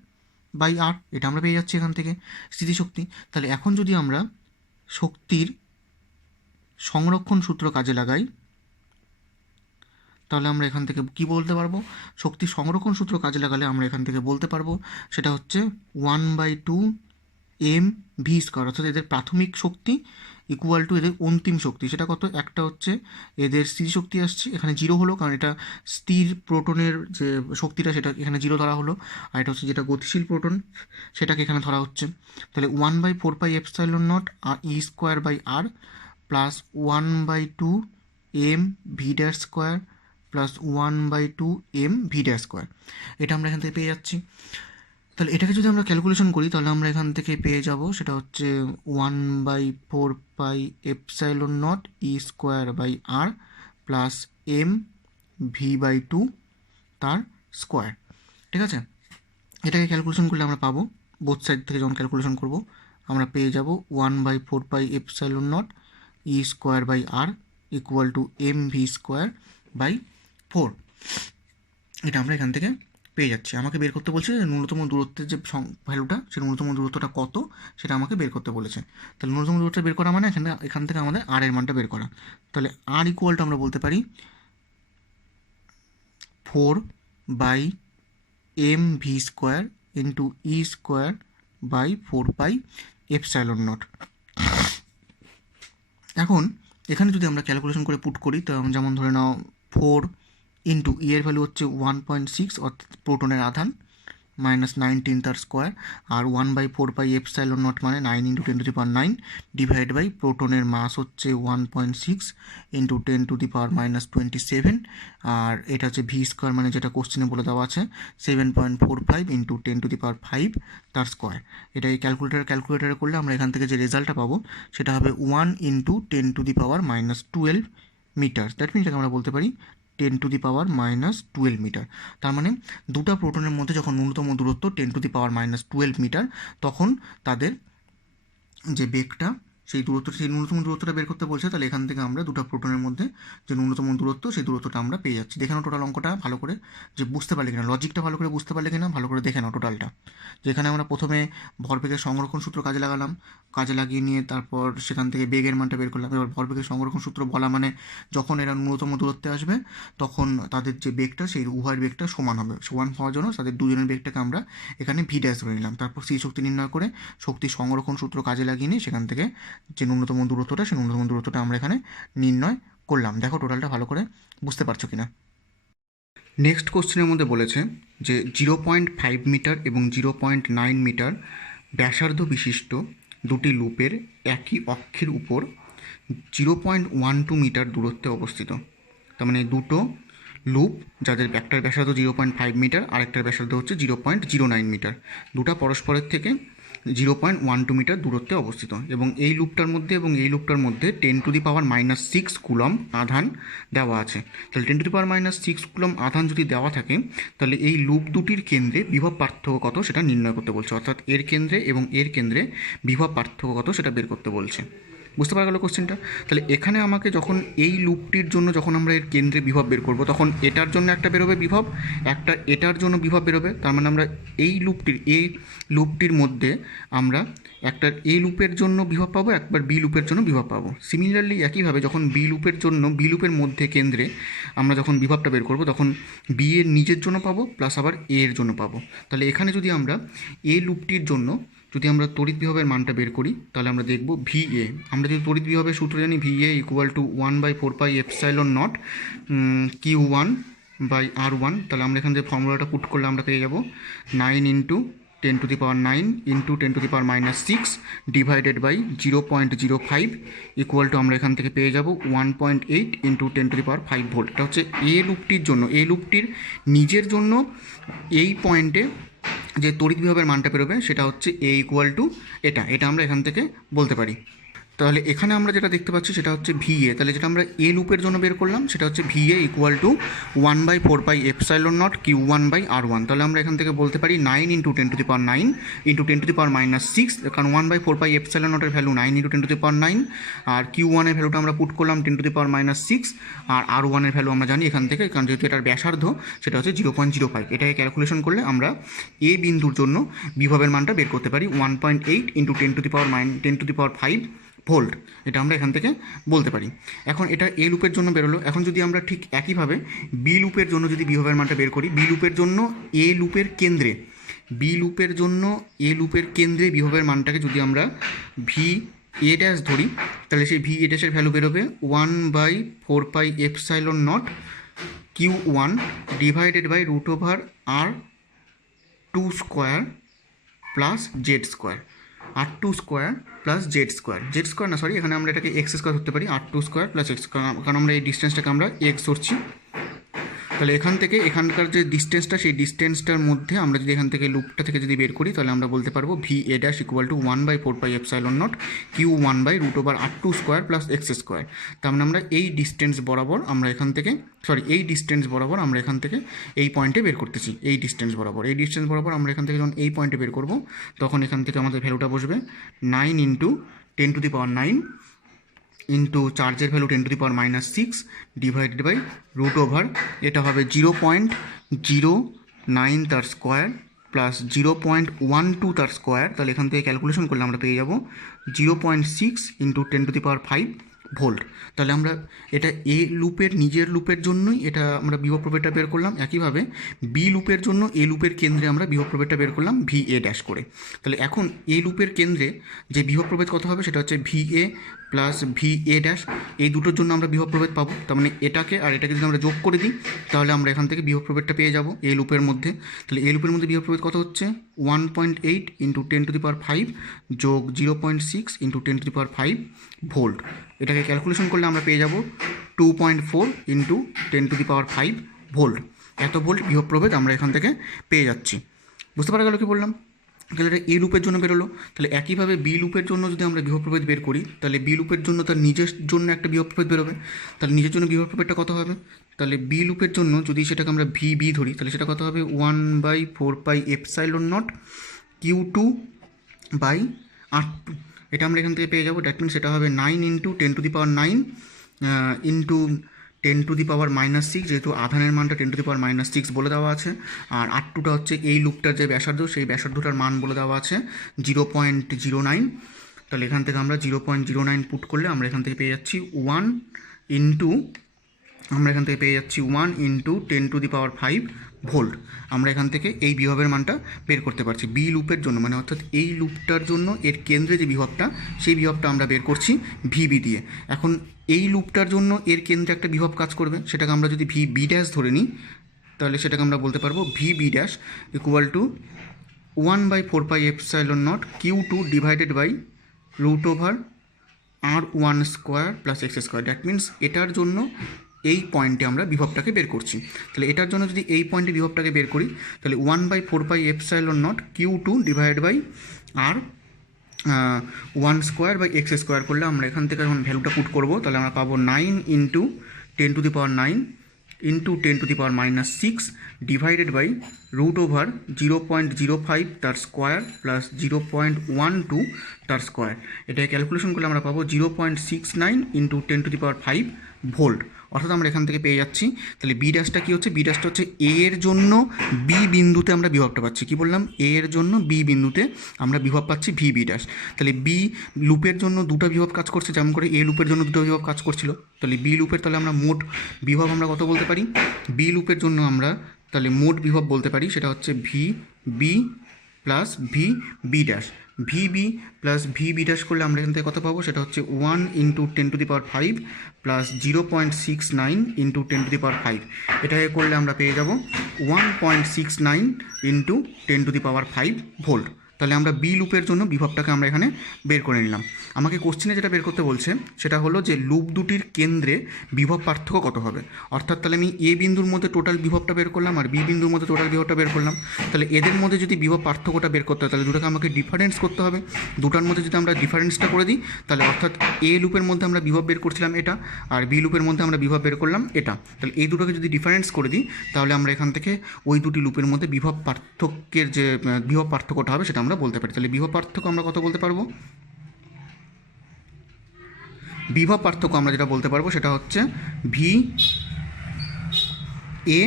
এটা আমরা পেয়ে যাচ্ছি এখান থেকে স্থিতিশক্তি। তাহলে এখন যদি আমরা শক্তির সংরক্ষণ সূত্র কাজে লাগাই তাহলে আমরা এখান থেকে কি বলতে পারবো, শক্তির সংরক্ষণ সূত্র কাজে লাগালে আমরা এখান থেকে বলতে পারবো সেটা হচ্ছে 1/2 mv², অর্থাৎ এদের প্রাথমিক শক্তি ইকুয়াল টু এদের অন্তিম শক্তি। সেটা কত, একটা হচ্ছে এদের স্থিতিশক্তি আসছে এখানে 0 হলো কারণ এটা স্থির প্রোটনের যে শক্তিটা সেটা এখানে 0 ধরা হলো, আর এটা হচ্ছে যেটা গতিশীল প্রোটন সেটাকে এখানে ধরা হচ্ছে। তাহলে 1/4πε0 E²/r plus 1/2 mv² plus 1/2 mv², এটা আমরা এখান থেকে পেয়ে যাচ্ছি। তাহলে এটাকে যদি আমরা ক্যালকুলেশন করি তাহলে আমরা এখান থেকে পেয়ে যাব সেটা হচ্ছে 1/4πε0 E²/r প্লাস mv/2 তার স্কোয়ার, ঠিক আছে। এটাকে ক্যালকুলেশন করলে আমরা পাবো বোথ সাইড থেকে যখন ক্যালকুলেশন করব আমরা পেয়ে যাব 1/4πε0 E²/r ইকুয়াল টু mv²/4। এটা আমরা এখান থেকে পেয়ে যাচ্ছি। আমাকে বের করতে বলছে যে ন্যূনতম দূরত্বের যে ভ্যালুটা, সেই ন্যূনতম দূরত্বটা কত সেটা আমাকে বের করতে বলেছে। তাহলে ন্যূনতম দূরত্বটা বের করা মানে এখান থেকে আমাদের আর এর মানটা বের করা। তাহলে আর ইকুয়াল টু আমরা বলতে পারি 4/mv² ইন্টু E²/4πε0। এখন এখানে যদি আমরা ক্যালকুলেশন করে পুট করি, তো যেমন ধরে নাও 4 ইন্টু ই এর ভ্যালু হচ্ছে 1.6 অর্থাৎ প্রোটনের আধান, -19 তার স্কোয়ার, আর 1/4πε0 মানে 9 × 10⁻৯ ডিভাইড বাই প্রোটনের মাস হচ্ছে 1.6 ইন্টু 10⁻27, আর এটা হচ্ছে v² মানে যেটা কোশ্চেনে বলে দেওয়া আছে 7.45 ইন্টু 10⁵ তার স্কোয়ার। এটা এই ক্যালকুলেটারে করলে আমরা এখান থেকে যে রেজাল্টটা পাবো সেটা হবে 1 ইন্টু 10⁻12 মিটার। দ্যাট মিনস আমরা বলতে পারি 10⁻12 মিটার। তার মানে দুটো প্রোটনের মধ্যে যখন ন্যূনতম দূরত্ব 10⁻12 মিটার, তখন তাদের যে বেগটা, সেই ন্যূনতম দূরত্বটা বের করতে বলছে। তাহলে এখান থেকে আমরা দুটো প্রোটনের মধ্যে যে ন্যূনতম দূরত্ব, সেই দূরত্বটা আমরা পেয়ে যাচ্ছি। দেখে নাও টোটাল অঙ্কটা ভালো করে, যে বুঝতে পারলে কিনা, লজিকটা ভালো করে বুঝতে পারলে কিনা, ভালো করে দেখে নাও টোটালটা। যেখানে আমরা প্রথমে ভরবেগের সংরক্ষণ সূত্র কাজে লাগালাম, কাজে লাগিয়ে নিয়ে তারপর সেখান থেকে বেগের মানটা বের করলাম। এবার ভরবেগের সংরক্ষণ সূত্র বলা মানে যখন এরা ন্যূনতম দূরত্বে আসবে তখন তাদের যে বেগটা, সেই উভয়ের বেগটা সমান হবে। সমান হওয়ার জন্য তাদের দুজনের বেগটাকে আমরা এখানে ভি ড্যাশ ধরে নিলাম। তারপর স্থির শক্তি নির্ণয় করে শক্তি সংরক্ষণ সূত্র কাজে লাগিয়ে নিয়ে সেখান থেকে যে ন্যূনতম দূরত্বটা, সেই ন্যূনতম দূরত্বটা আমরা এখানে নির্ণয় করলাম। দেখো টোটালটা ভালো করে বুঝতে পারছো কিনা। নেক্সট কোশ্চেনের মধ্যে বলেছে যে 0.5 মিটার এবং 0.9 মিটার ব্যাসার্ধ বিশিষ্ট দুটি লুপের একই অক্ষের উপর 0.12 মিটার দূরত্বে অবস্থিত। তার মানে দুটো লুপ যাদের একটার ব্যাসার্ধ 0.5 মিটার আর একটার ব্যাসার্ধ হচ্ছে 0.09 মিটার, দুটা পরস্পরের থেকে 0.12 মিটার দূরত্বে অবস্থিত, এবং এই লুপটার মধ্যে 10⁻⁻6 কুলম আধান দেওয়া আছে। তাহলে 10⁻⁻6 কুলম আধান যদি দেওয়া থাকে, তাহলে এই লুপ দুটির কেন্দ্রে বিভব পার্থক্য কত সেটা নির্ণয় করতে বলছে। অর্থাৎ এর কেন্দ্রে এবং এর কেন্দ্রে বিভব পার্থক্য কত সেটা বের করতে বলছে। বুঝতে পারা গেল কোশ্চেনটা? তাহলে এখানে আমাকে যখন এই লুপটির জন্য যখন আমরা এর কেন্দ্রে বিভব বের করব, তখন এটার জন্য একটা বেরোবে বিভব, একটা এটার জন্য বিভব বেরোবে। তার মানে আমরা এই লুপটির মধ্যে আমরা একটা এ লুপের জন্য বিভব পাবো, একবার বি লুপের জন্য বিভব পাবো। সিমিলারলি একইভাবে যখন বি লুপের মধ্যে কেন্দ্রে আমরা যখন বিভবটা বের করব, তখন বি এর নিজের জন্য পাবো প্লাস আবার এ এর জন্য পাবো। তাহলে এখানে যদি আমরা এ লুপটির জন্য যদি আমরা তড়িৎ বিভবের মানটা বের করি, তাহলে আমরা দেখব VA, আমরা যদি তড়িৎ বিভবের সূত্র জানি VA ইকুয়াল টু 1/4πε0 Q1/R1। তাহলে আমরা এখান থেকে ফর্মুলাটা পুট করলে আমরা পেয়ে যাব 9 × 10⁹ into 10⁻6 divided by 0.05 equal to আমরা এখান থেকে পেয়ে যাব 1.8 × 10⁵ ভোল্ট। এটা হচ্ছে এ লুপটির জন্য। এ লুপটির নিজের জন্য এই পয়েন্টে যে তড়িৎ বিভবের মানটা বেরোবে সেটা হচ্ছে এ ইকুয়াল টু এটা আমরা এখান থেকে বলতে পারি। তাহলে এখানে আমরা যেটা দেখতে পাচ্ছি সেটা হচ্ছে VA। তাহলে যেটা আমরা এ লুপের জন্য বের করলাম সেটা হচ্ছে VA ইকুয়াল টু 1/4πε0 Q1/R1। তাহলে আমরা এখান থেকে বলতে পারি 9 × 10⁹ ইন্টু 10⁻6, কারণ 1/4πε0 এর ভ্যালু 9 × 10⁹, আর Q1 এর ভ্যালুটা আমরা পুট করলাম 10⁻6, আর R1 এর ভ্যালু আমরা জানি এখান থেকে, কারণ যেহেতু এটার ব্যাসার্ধ সেটা হচ্ছে 0.05। এটাকে ক্যালকুলেশন করলে আমরা এ বিন্দুর জন্য বিভবের মানটা বের করতে পারি 1.8 × 10⁵ ভোল্ট। এটা আমরা এখান থেকে বলতে পারি। এখন এটা এ লুপের জন্য বেরোলো। এখন যদি আমরা ঠিক একইভাবে বি লুপের জন্য যদি বিভবের মানটা বের করি, বি লুপের জন্য এ লুপের কেন্দ্রে বিভবের মানটাকে যদি আমরা VA' ধরি, তাহলে সেই VA' এর ভ্যালু বেরোবে 1/4πε0 Q1 divided by √R2² plus Z², R2² plus Z², না সরি, এখানে আমরা এটাকে X² ধরতে পারি, R2² প্লাস X, কারণ আমরা এই ডিস্টেন্সটাকে আমরা X ধরছি। তাহলে এখান থেকে এখানকার যে ডিস্টেন্সটা, সেই ডিস্টেন্সটার মধ্যে আমরা যদি এখান থেকে লুপটা থেকে যদি বের করি, তাহলে আমরা বলতে পারবো V A dash equal to 1/4πε0 Q1/√R2² plus x square. তার মানে আমরা এই ডিস্টেন্স বরাবর আমরা এখান থেকে আমরা এখান থেকে এই পয়েন্টে বের করতেছি। এই ডিস্টেন্স বরাবর আমরা এখান থেকে যখন এই পয়েন্টে বের করব, তখন এখান থেকে আমাদের ভ্যালুটা বসবে 9 × 10⁹ ইন্টু চার্জের ভ্যালু 10⁻⁻6 ডিভাইডেড বাই √, এটা হবে 0.09 তার স্কোয়ার প্লাস 0.12 তার স্কোয়ার। তাহলে এখান থেকে ক্যালকুলেশন করলে আমরা পেয়ে যাব 0.6 × 10⁵ ভোল্ট। তাহলে আমরা এটা এ লুপের নিজের লুপের জন্যই এটা আমরা বিভব প্রভেদটা বের করলাম। একইভাবে বি লুপের জন্য এ লুপের কেন্দ্রে আমরা বিভব প্রভেদটা বের করলাম ভি এ ড্যাশ করে। তাহলে এখন এ লুপের কেন্দ্রে যে বিভব প্রভেদ কত হবে সেটা হচ্ছে V A plus V A dash. এই দুটোর জন্য আমরা বিভব প্রভেদ পাবো। তার মানে এটাকে আর এটাকে যদি আমরা যোগ করে দিই, তাহলে আমরা এখান থেকে বিভব প্রভেদটা পেয়ে যাব এ লুপের মধ্যে। তাহলে এ লুপের মধ্যে বিভব প্রভেদ কত হচ্ছে 1.8 × 10⁵ যোগ 0.6 × 10⁵ ভোল্ট। এটাকে ক্যালকুলেশন করলে আমরা পেয়ে যাব 2.4 × 10⁵ ভোল্ট। এত ভোল্ট বিভব প্রভেদ আমরা এখান থেকে পেয়ে যাচ্ছি। বুঝতে পারা গেল কি বললাম? তাহলে এটা এ লুপের জন্য বেরোলো। তাহলে একইভাবে বি লুপের জন্য যদি আমরা বিভব প্রভেদ বের করি, তাহলে বি লুপের জন্য তার নিজের জন্য একটা বিভব প্রভেদ বেরোবে। তাহলে নিজের জন্য বিভব প্রভেদটা কত হবে? তাহলে বি লুপের জন্য যদি সেটাকে আমরা ভি বি ধরি, তাহলে সেটা কত হবে 1/4πε0 Q2/R2। এটা আমরা এখান থেকে পেয়ে যাবো। দ্যাট মিনস সেটা হবে 9 × 10⁹ ইন্টু 10⁻⁻6, যেহেতু আধানের মানটা 10⁻⁻6 বলে দেওয়া আছে, আর R2টা হচ্ছে এই লুপটার যে ব্যাসার্ধ, সেই ব্যাসার্ধটার মান বলে দেওয়া আছে 0.09। তাহলে এখান থেকে আমরা 0.09 পুট করলে আমরা এখান থেকে পেয়ে যাচ্ছি 1 × 10⁵ ভোল্ট। আমরা এখান থেকে এই বিভবের মানটা বের করতে পারছি বি লুপের জন্য, মানে অর্থাৎ এই লুপটার জন্য এর কেন্দ্রে যে বিভবটা, সেই বিভবটা আমরা বের করছি ভিবি দিয়ে। এখন এই লুপটার জন্য এর কেন্দ্রে একটা বিভব কাজ করবে, সেটাকে আমরা যদি ভি বি ড্যাশ ধরে নিই, তাহলে সেটাকে আমরা বলতে পারবো V B dash equal to 1/4πε0 Q2 divided by √R1² plus x square. That means এটার জন্য এই পয়েন্টে আমরা বিভবটাকে বের করছি। তাহলে এটার জন্য যদি এই পয়েন্টে বিভবটাকে বের করি, তাহলে 1/4πε0 Q2 divide by R1² by X square করলে আমরা এখান থেকে যখন ভ্যালুটা পুট করবো, তাহলে আমরা পাবো 9 × 10⁹ ইন্টু 10⁻⁻6 ডিভাইডেড বাই √0.05 তার স্কোয়ার প্লাস 0.12 তার স্কোয়ার। এটাকে ক্যালকুলেশন করলে আমরা পাবো 0.69 × 10⁵ ভোল্ট। অর্থাৎ আমরা এখান থেকে পেয়ে যাচ্ছি, তাহলে বি ড্যাশটা কী হচ্ছে, বি ড্যাশটা হচ্ছে এ এর জন্য বি বিন্দুতে আমরা বিভবটা পাচ্ছি। কি বললাম? এ এর জন্য বি বিন্দুতে আমরা বিভব পাচ্ছি ভি বি ড্যাশ। তাহলে বি লুপের জন্য দুটো বিভব কাজ করছে, যেমন করে এ লুপের জন্য দুটো বিভব কাজ করছিল। তাহলে বি লুপের তাহলে আমরা মোট বিভব আমরা কত বলতে পারি? বি লুপের জন্য আমরা তাহলে মোট বিভব বলতে পারি সেটা হচ্ছে V B plus V B dash. V B plus V B dash করলে আমরা এখান থেকে কত পাবো? সেটা হচ্ছে 1 × 10⁵ প্লাস 0.69 × 10⁵। এটাকে করলে আমরা পেয়ে যাব 1.69 × 10⁵ ভোল্ট। তাহলে আমরা বি লুপের জন্য বিভবটাকে আমরা এখানে বের করে নিলাম। আমাকে কোশ্চেনে যেটা বের করতে বলছে সেটা হলো যে লুপ দুটির কেন্দ্রে বিভব পার্থক্য কত হবে। অর্থাৎ তাহলে আমি এ বিন্দুর মধ্যে টোটাল বিভবটা বের করলাম আর বি বিন্দুর মধ্যে টোটাল বিভবটা বের করলাম। তাহলে এদের মধ্যে যদি বিভব পার্থক্যটা বের করতে হয়, তাহলে দুটাকে আমাকে ডিফারেন্স করতে হবে। দুটার মধ্যে যদি আমরা ডিফারেন্সটা করে দিই, তাহলে অর্থাৎ এ লুপের মধ্যে আমরা বিভব বের করছিলাম এটা, আর বি লুপের মধ্যে আমরা বিভব বের করলাম এটা। তাহলে এই দুটোকে যদি ডিফারেন্স করে দিই, তাহলে আমরা এখান থেকে ওই দুটি লুপের মধ্যে বিভব পার্থক্যের যে বিভব পার্থক্যটা হবে সেটা আমরা বলতে পারি। তাহলে বিভব পার্থক্য আমরা কত বলতে পারবো? বিভব পার্থক্য আমরা যেটা বলতে পারবো সেটা হচ্ছে V A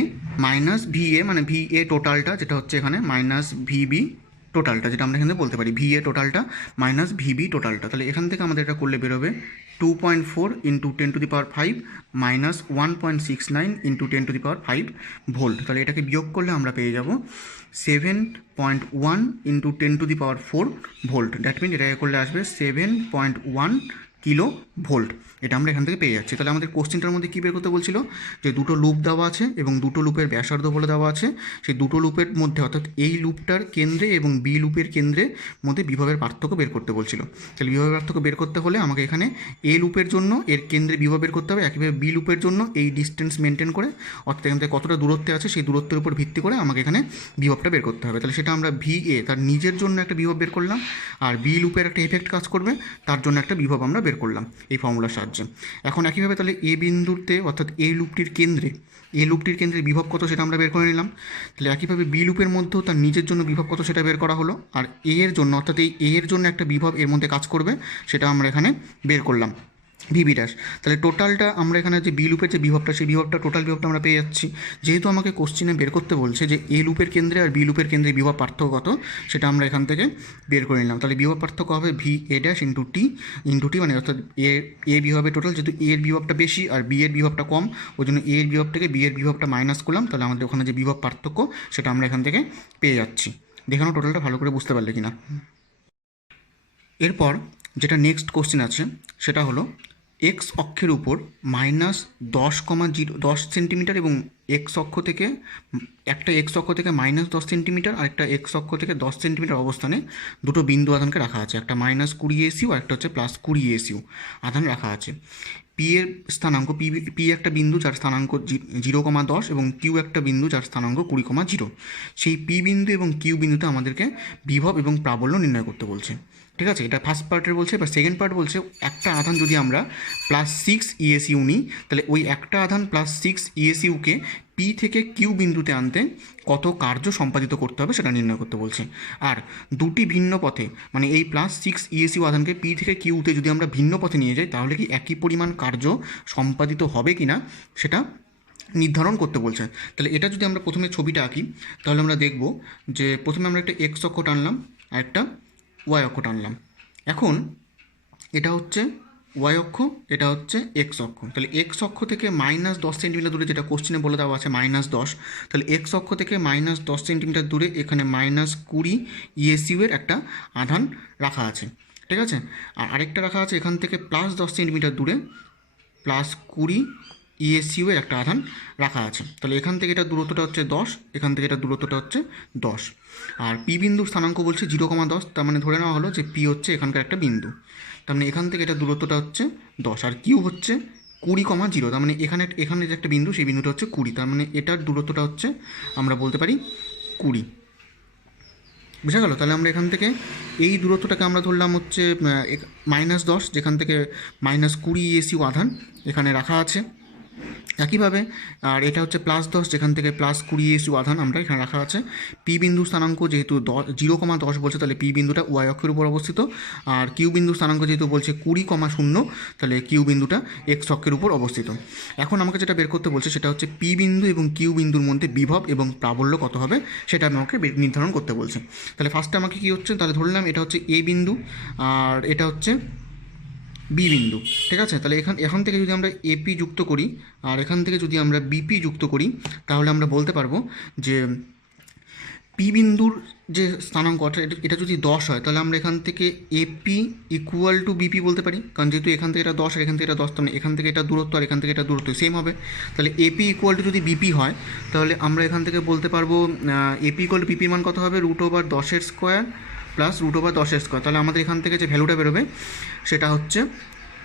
minus V A, মানে ভি এ টোটালটা যেটা হচ্ছে এখানে মাইনাস ভি বি টোটালটা, যেটা আমরা এখানে বলতে পারি ভি এ টোটালটা মাইনাস ভি বি টোটালটা। তাহলে এখান থেকে আমাদের এটা করলে বেরোবে 2.4 × 10⁵ মাইনাস 1.69 × 10⁵ ভোল্ট। তাহলে এটাকে বিয়োগ করলে আমরা পেয়ে যাব 7.1 × 10⁴ ভোল্ট। দ্যাট মিন এটাকে করলে আসবে 7.1 কিলো ভোল্ট। এটা আমরা এখান থেকে পেয়ে যাচ্ছি। তাহলে আমাদের কোশ্চেনটার মধ্যে কী বের করতে বলছিল, যে দুটো লুপ দেওয়া আছে এবং দুটো লুপের ব্যাসার্ধ বলে দেওয়া আছে, সেই দুটো লুপের মধ্যে অর্থাৎ এই লুপটার কেন্দ্রে এবং বি লুপের কেন্দ্রের মধ্যে বিভবের পার্থক্য বের করতে বলছিল। তাহলে বিভবের পার্থক্য বের করতে হলে আমাকে এখানে এ লুপের জন্য এর কেন্দ্রে বিভব বের করতে হবে, একইভাবে বি লুপের জন্য এই ডিস্টেন্স মেনটেন করে অর্থাৎ এখান থেকে কতটা দূরত্বে আছে সেই দূরত্বের উপর ভিত্তি করে আমাকে এখানে বিভবটা বের করতে হবে। তাহলে সেটা আমরা ভি এ তার নিজের জন্য একটা বিভব বের করলাম, আর বি লুপের একটা এফেক্ট কাজ করবে তার জন্য একটা বিভব আমরা বের করলাম এই ফর্মুলার সাহায্যে। এখন একইভাবে তাহলে এ বিন্দুতে অর্থাৎ এই লুপটির কেন্দ্রে বিভব কত সেটা আমরা বের করে নিলাম। তাহলে একইভাবে বি লুপের মধ্যেও তার নিজের জন্য বিভব কত সেটা বের করা হলো, আর এ এর জন্য অর্থাৎ এই এ এর জন্য একটা বিভব এর মধ্যে কাজ করবে সেটা আমরা এখানে বের করলাম ভিবি ড্যাশ। তাহলে টোটালটা আমরা এখানে যে বি লুপের যে বিভবটা সেই বিভবটা টোটাল বিভবটা আমরা পেয়ে যাচ্ছি। যেহেতু আমাকে কোশ্চেনে বের করতে বলছে যে এ লুপের কেন্দ্রে আর বি লুপের কেন্দ্রে বিভব পার্থক্য কত সেটা আমরা এখান থেকে বের করে নিলাম। তাহলে বিভব পার্থক্য হবে V A dash into T মানে অর্থাৎ এ বিভবের টোটাল, যেহেতু এ এর বিভবটা বেশি আর বি এর বিভবটা কম ওই জন্য এ এর বিভব থেকে বি এর বিভবটা মাইনাস করলাম। তাহলে আমাদের ওখানে যে বিভব পার্থক্য সেটা আমরা এখান থেকে পেয়ে যাচ্ছি। দেখানো টোটালটা ভালো করে বুঝতে পারলে কিনা। এরপর যেটা নেক্সট কোশ্চেন আছে সেটা হলো এক্স অক্ষের উপর -10,0 সেন্টিমিটার এবং এক্স অক্ষ থেকে একটা এক্স অক্ষ থেকে -10 সেন্টিমিটার আর একটা এক্স অক্ষ থেকে 10 সেন্টিমিটার অবস্থানে দুটো বিন্দু আধানকে রাখা আছে, একটা -20 এসিউ আর একটা হচ্ছে +20 এসিউ আধান রাখা আছে। পি এর স্থানাঙ্ক পি একটা বিন্দু যার স্থানাঙ্ক 0,10 এবং কিউ একটা বিন্দু যার স্থানাঙ্ক 20,0। সেই পি বিন্দু এবং কিউ বিন্দুতে আমাদেরকে বিভব এবং প্রাবল্য নির্ণয় করতে বলছে। ঠিক আছে, এটা ফার্স্ট পার্টের বলছে। এবার সেকেন্ড পার্ট বলছে একটা আধান যদি আমরা +6 ইএসইউ নিই তাহলে ওই একটা আধান +6 ইএসইউকে পি থেকে কিউ বিন্দুতে আনতে কত কার্য সম্পাদিত করতে হবে সেটা নির্ণয় করতে বলছে। আর দুটি ভিন্ন পথে মানে এই +6 ইএসইউ আধানকে পি থেকে কিউতে যদি আমরা ভিন্ন পথে নিয়ে যাই তাহলে কি একই পরিমাণ কার্য সম্পাদিত হবে কি না সেটা নির্ধারণ করতে বলছে। তাহলে এটা যদি আমরা প্রথমে ছবিটা আঁকি তাহলে আমরা দেখব যে প্রথমে আমরা একটা এক্স অক্ষ টানলাম আর একটা ওয়াই অক্ষ টানলাম। এখন এটা হচ্ছে ওয়াই অক্ষ, এটা হচ্ছে এক্স অক্ষ। তাহলে এক্স অক্ষ থেকে -10 সেন্টিমিটার দূরে, যেটা কোশ্চেনে বলে দেওয়া আছে -10, তাহলে এক্স অক্ষ থেকে -10 সেন্টিমিটার দূরে এখানে -20 ইএসইউ এর একটা আধান রাখা আছে। ঠিক আছে, আর আরেকটা রাখা আছে এখান থেকে +10 সেন্টিমিটার দূরে +20 ইএসইউ এর একটা আধান রাখা আছে। তাহলে এখান থেকে এটা দূরত্বটা হচ্ছে 10, এখান থেকে এটা দূরত্বটা হচ্ছে 10। আর পি বিন্দুর স্থানাঙ্ক বলছে 0,10, তার মানে ধরে নেওয়া হলো যে পি হচ্ছে এখানকার একটা বিন্দু, তার মানে এখান থেকে এটা দূরত্বটা হচ্ছে 10 আর কিউ হচ্ছে 20,0, তার মানে এখানে যে একটা বিন্দু সেই বিন্দুটা হচ্ছে 20, তার মানে এটার দূরত্বটা হচ্ছে আমরা বলতে পারি 20। বুঝা গেল? তাহলে আমরা এখান থেকে এই দূরত্বটাকে আমরা ধরলাম হচ্ছে -10, যেখান থেকে -20 ইএসইউ আধান এখানে রাখা আছে। একইভাবে আর এটা হচ্ছে +10, যেখান থেকে +20 ইএসইউ আধান আমরা এখানে রাখা আছে। পি বিন্দু স্থানাঙ্ক যেহেতু 0,10 বলছে তাহলে পি বিন্দুটা ওয়াই অক্ষের উপর অবস্থিত, আর কিউ বিন্দু স্থানাঙ্ক যেহেতু বলছে 20,0 তাহলে কিউ বিন্দুটা এক্স অক্ষের উপর অবস্থিত। এখন আমাকে যেটা বের করতে বলছে সেটা হচ্ছে পি বিন্দু এবং কিউ বিন্দুর মধ্যে বিভব এবং প্রাবল্য কত হবে সেটা আমাকে নির্ধারণ করতে বলছে। তাহলে ফার্স্টে আমাকে কী হচ্ছে, তাহলে ধরলাম এটা হচ্ছে এ বিন্দু আর এটা হচ্ছে বি বিন্দু। ঠিক আছে, তাহলে এখান থেকে যদি আমরা এপি যুক্ত করি আর এখান থেকে যদি আমরা বিপি যুক্ত করি তাহলে আমরা বলতে পারবো যে পি বিন্দুর যে স্থানাঙ্ক অর্থাৎ এটা যদি 10 হয় তাহলে আমরা এখান থেকে এপি ইকুয়াল টু বিপি বলতে পারি, কারণ যেহেতু এখান থেকে এটা 10 আর এখান থেকে এটা 10, তাহলে এখান থেকে এটা দূরত্ব আর এখান থেকে এটা দূরত্ব সেম হবে। তাহলে এপি ইকুয়াল টু যদি বিপি হয় তাহলে আমরা এখান থেকে বলতে পারবো এপি ইকুয়াল টু বিপির মান কত হবে, √10² প্লাস √10²। তাহলে আমাদের এখান থেকে যে ভ্যালুটা বেরোবে সেটা হচ্ছে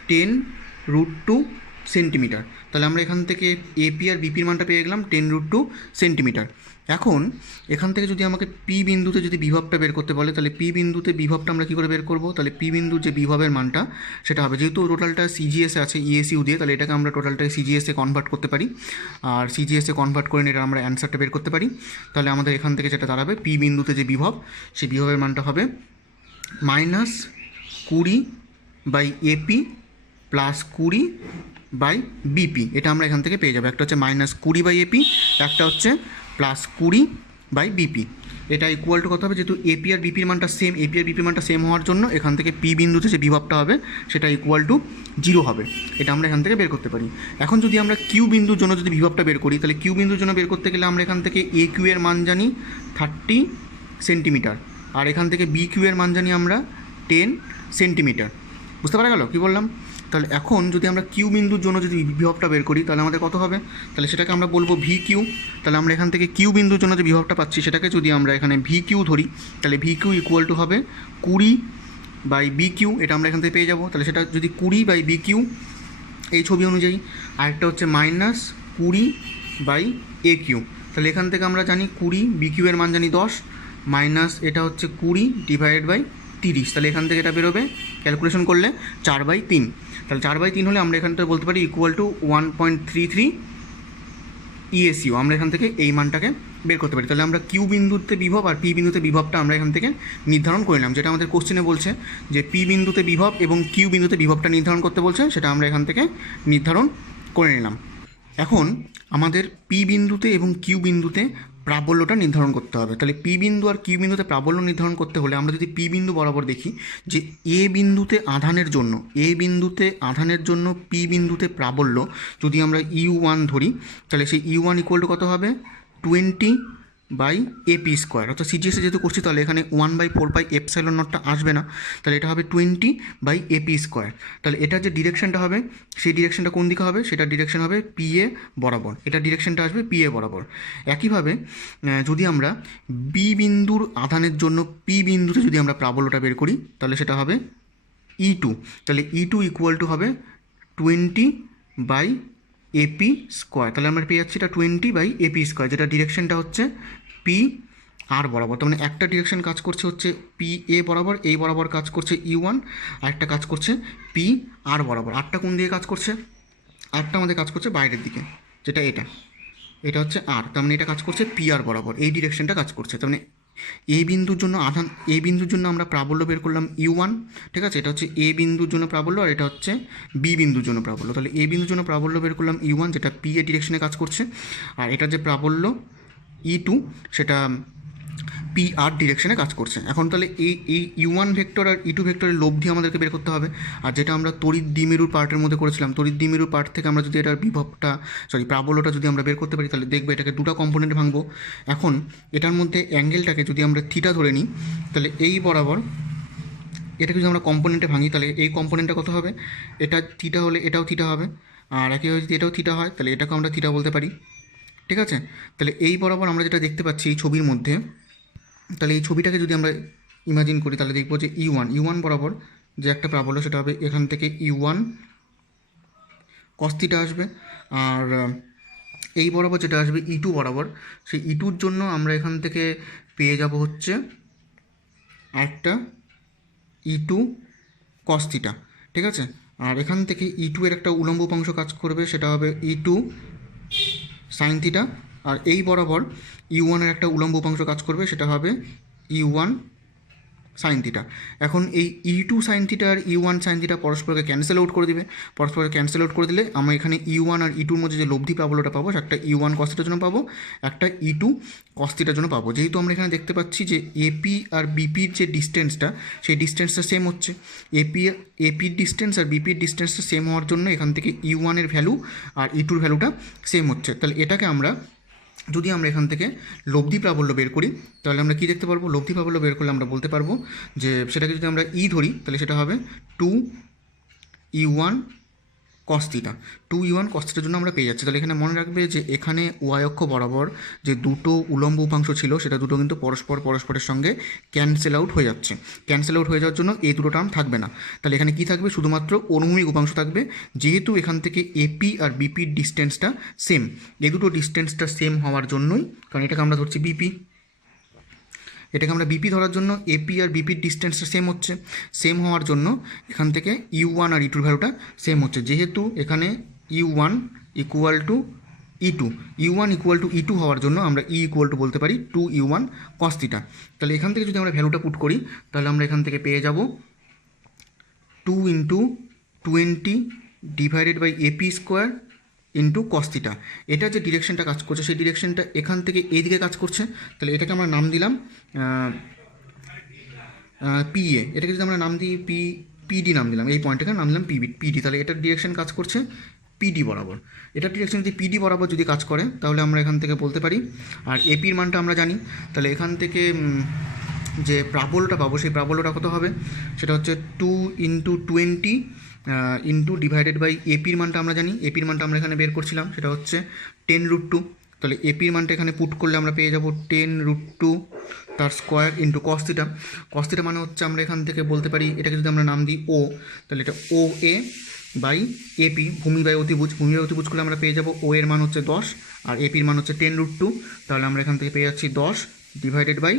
10√2 সেন্টিমিটার। তাহলে আমরা এখান থেকে এপি আর বিপির মানটা পেয়ে গেলাম 10√2 সেন্টিমিটার। এখন এখান থেকে যদি আমাকে পি বিন্দুতে যদি বিভবটা বের করতে বলে তাহলে পি বিন্দুতে বিভবটা আমরা কী করে বের করব, তাহলে পি বিন্দুর যে বিভবের মানটা সেটা হবে, যেহেতু টোটালটা সিজিএসে আছে ইএসইউ দিয়ে, তাহলে এটাকে আমরা টোটালটাকে সিজিএসে কনভার্ট করতে পারি আর সিজিএসে কনভার্ট করে এটা আমরা অ্যান্সারটা বের করতে পারি। তাহলে আমাদের এখান থেকে যেটা দাঁড়াবে পি বিন্দুতে যে বিভব সেই বিভবের মানটা হবে -20/AP +20/BP। এটা আমরা এখান থেকে পেয়ে যাবো। একটা হচ্ছে -20/AP, একটা হচ্ছে +20/BP। এটা ইকুয়াল টু কত হবে, যেহেতু এপি আর বিপির মানটা সেম, এপি আর বিপির মানটা সেম হওয়ার জন্য এখান থেকে পি বিন্দুতে যে বিভবটা হবে সেটা ইকুয়াল টু 0 হবে। এটা আমরা এখান থেকে বের করতে পারি। এখন যদি আমরা কিউ বিন্দুর জন্য যদি বিভবটা বের করি তাহলে কিউ বিন্দুর জন্য বের করতে গেলে আমরা এখান থেকে এ কিউ এর মান জানি 30 সেন্টিমিটার আর এখান থেকে বি কিউ এর মান জানি আমরা 10 সেন্টিমিটার। বুঝতে পারা গেল কী বললাম? তাহলে এখন যদি আমরা কিউ বিন্দুর জন্য যদি বিভবটা বের করি তাহলে আমাদের কত হবে, তাহলে সেটাকে আমরা বলবো ভি কিউ। তাহলে আমরা এখান থেকে কিউ বিন্দুর জন্য যে বিভবটা পাচ্ছি সেটাকে যদি আমরা এখানে ভি কিউ ধরি, তাহলে ভি কিউ ইকুয়াল টু হবে 20/বি কিউ, এটা আমরা এখান থেকে পেয়ে যাবো। তাহলে সেটা যদি 20/বি কিউ এই ছবি অনুযায়ী, আরেকটা হচ্ছে -20/এ কিউ। তাহলে এখান থেকে আমরা জানি 20, এর মান জানি 10, মাইনাস এটা হচ্ছে 20/30। তাহলে এখান থেকে এটা বেরোবে ক্যালকুলেশন করলে 4/3। তাহলে 4/3 হলে আমরা এখান থেকে বলতে পারি ইকুয়াল টু 1.33 ইএসইউ। আমরা এখান থেকে এই মানটাকে বের করতে পারি। তাহলে আমরা কিউ বিন্দুতে বিভব আর পি বিন্দুতে বিভবটা আমরা এখান থেকে নির্ধারণ করে নিলাম। যেটা আমাদের কোশ্চেনে বলছে যে পি বিন্দুতে বিভব এবং কিউ বিন্দুতে বিভবটা নির্ধারণ করতে বলছে, সেটা আমরা এখান থেকে নির্ধারণ করে নিলাম। এখন আমাদের পি বিন্দুতে এবং কিউ বিন্দুতে প্রাবল্যটা নির্ধারণ করতে হবে। তাহলে পি বিন্দু আর কিউ বিন্দুতে প্রাবল্য নির্ধারণ করতে হলে আমরা যদি পি বিন্দু বরাবর দেখি যে এ বিন্দুতে আধানের জন্য পি বিন্দুতে প্রাবল্য যদি আমরা U1 ধরি, তাহলে সেই U1 ইকুয়াল টু কত হবে 20/AP²। অর্থাৎ সিজিএসে যেহেতু করছি তাহলে এখানে 1/4πε0টা আসবে না, তাহলে এটা হবে 20/AP²। তাহলে এটার যে ডিরেকশনটা হবে সেই ডিরেকশনটা কোন দিকে হবে, সেটার ডিরেকশন হবে PA বরাবর, এটার ডিরেকশনটা আসবে PA বরাবর। একইভাবে যদি আমরা বি বিন্দুর আধানের জন্য পি বিন্দুতে যদি আমরা প্রাবল্যটা বের করি তাহলে সেটা হবে E2। তাহলে E2 ইকুয়াল টু হবে 20/AP²। তাহলে আমরা পেয়ে যাচ্ছি এটা 20/AP², যেটা ডিরেকশনটা হচ্ছে PR বরাবর। তার মানে একটা ডিরেকশন কাজ করছে হচ্ছে PA বরাবর, এই বরাবর কাজ করছে U1, আর একটা কাজ করছে PR বরাবর। আরটা কোন দিকে কাজ করছে, আরটা আমাদের কাজ করছে বাইরের দিকে, যেটা এটা হচ্ছে আর। তার মানে এটা কাজ করছে PR বরাবর, এই ডিরেকশনটা কাজ করছে। তার মানে এ বিন্দুর জন্য আমরা প্রাবল্য বের করলাম U1, ঠিক আছে। এটা হচ্ছে এ বিন্দুর জন্য প্রাবল্য, আর এটা হচ্ছে বি বিন্দুর জন্য প্রাবল্য। তাহলে এ বিন্দুর জন্য প্রাবল্য বের করলাম U1, যেটা পি এ ডিরেকশনে কাজ করছে, আর এটা যে প্রাবল্য E2 সেটা PR ডিরেকশনে কাজ করছে। এখন তাহলে এই U1 ভেক্টর আর E2 ভেক্টরের লব্ধি আমাদেরকে বের করতে হবে। আর যেটা আমরা তড়িৎ দ্বিমেরুর পার্টের মধ্যে করেছিলাম, তড়িৎ দ্বিমেরুর পার্ট থেকে আমরা যদি এটার প্রাবল্যটা যদি আমরা বের করতে পারি তাহলে দেখবে এটাকে দুটো কম্পোনেন্টে ভাঙবো। এখন এটার মধ্যে অ্যাঙ্গেলটাকে যদি আমরা থিটা ধরে নিই, তাহলে এই বরাবর এটাকে যদি আমরা কম্পোনেন্টে ভাঙি তাহলে এই কম্পোনেন্টটা কত হবে, এটা থিটা হলে এটাও থিটা হবে, আর একইভাবে যদি এটাও থিটা হয় তাহলে এটাকেও আমরা থিটা বলতে পারি, ঠিক আছে। তাহলে এই বরাবর আমরা যেটা দেখতে পাচ্ছি এই ছবির মধ্যে, তাহলে এই ছবিটাকে যদি আমরা ইমাজিন করি তাহলে দেখব যে U1 বরাবর যে একটা প্রাবল্য সেটা হবে এখান থেকে U1 cos থিটা আসবে, আর এই বরাবর যেটা আসবে E2 বরাবর, সেই E2-র জন্য আমরা এখান থেকে পেয়ে যাব হচ্ছে একটা E2 cos থিটা, ঠিক আছে। আর এখান থেকে E2 এর একটা উলম্ব উপাংশ কাজ করবে, সেটা হবে E2 sin থিটা, আর এই বরাবর U1 এর একটা উলম্ব উপাংশ কাজ করবে, সেটা হবে U1 sin থিটা। এখন এই E2 sin থিটা আর U1 sin থিটা পরস্পরকে ক্যান্সেল আউট করে দিলে আমরা এখানে U1 আর E2-র মধ্যে যে লব্ধি প্রাবল্যটা পাবো, একটা U1 cos থিটার জন্য পাবো, একটা E2 cos থিটার জন্য পাবো। যেহেতু আমরা এখানে দেখতে পাচ্ছি যে AP আর BPর যে ডিস্টেন্সটা, সেই ডিস্টেন্সটা সেম হচ্ছে, APর ডিস্টেন্স আর BPর ডিস্টেন্সটা সেম হওয়ার জন্য এখান থেকে U1 এর ভ্যালু আর E2-র ভ্যালুটা সেম হচ্ছে। তাহলে এটাকে আমরা যদি আমরা এখান থেকে লব্ধি প্রাবল্য বের করি তাহলে আমরা কী দেখতে পারবো, লব্ধি প্রাবল্য বের করলে আমরা বলতে পারবো যে সেটাকে যদি আমরা ধরি তাহলে সেটা হবে 2E1 cos theta. 2E1 cos থিটার জন্য আমরা পেয়ে যাচ্ছি। তাহলে এখানে মনে রাখবে যে এখানে ওয়াই অক্ষ বরাবর যে দুটো উলম্ব উপাংশ ছিল সেটা দুটো কিন্তু পরস্পরের সঙ্গে ক্যান্সেল আউট হয়ে যাচ্ছে। ক্যান্সেল আউট হয়ে যাওয়ার জন্য এই দুটো টার্ম থাকবে না। তাহলে এখানে কি থাকবে, শুধুমাত্র অনুভূমিক উপাংশ থাকবে। যেহেতু এখান থেকে এপি আর বিপির ডিস্টেন্সটা সেম, এই দুটো ডিস্টেন্সটা সেম হওয়ার জন্যই, কারণ এটাকে আমরা ধরছি বিপি, এটাকে আমরা বিপি ধরার জন্য এপি আর বিপির ডিস্টেন্সটা সেম হওয়ার জন্য এখান থেকে U1 আর E2-র ভ্যালুটা সেম হচ্ছে। যেহেতু এখানে U1 ইকুয়াল টু E2 হওয়ার জন্য আমরা ইকুয়াল টু বলতে পারি 2E1 cos থিটা। তাহলে এখান থেকে যদি আমরা ভ্যালুটা পুট করি তাহলে আমরা এখান থেকে পেয়ে যাব 2 × 20 / AP² × cos থিটা। এটা যে ডিরেকশনটা কাজ করছে সেই ডিরেকশনটা এখান থেকে এইদিকে কাজ করছে। তাহলে এটাকে আমরা নাম দিলাম PA। এটাকে যদি আমরা নাম দিই PD নাম দিলাম, এই পয়েন্টটাকে নাম দিলাম PD। তাহলে এটার ডিরেকশন কাজ করছে PD বরাবর। এটার ডিরেকশন যদি PD বরাবর যদি কাজ করে তাহলে আমরা এখান থেকে বলতে পারি, আর এপির মানটা আমরা জানি, তাহলে এখান থেকে যে প্রাবল্যটা পাবো সেই প্রাবল্যটা কত হবে, সেটা হচ্ছে 2 × 20 ইন্টু ডিভাইডেড বাই এপির মানটা আমরা জানি, এপির মানটা আমরা এখানে বের করছিলাম, সেটা হচ্ছে 10√2। তাহলে এপির মানটা এখানে পুট করলে আমরা পেয়ে যাব 10√2 তার স্কোয়ার ইন্টু কস্তিটা। কস্তিটা মানে হচ্ছে আমরা এখান থেকে বলতে পারি, এটাকে যদি আমরা নাম দিই ও, তাহলে এটা ও এ বাই এপি, ভূমি বাই অতিভুজ। ভূমি বাই অতিভুজ করলে আমরা পেয়ে যাব ও এর মান হচ্ছে 10 আর এপির মান হচ্ছে 10√2। তাহলে আমরা এখান থেকে পেয়ে যাচ্ছি 10 ডিভাইডেড বাই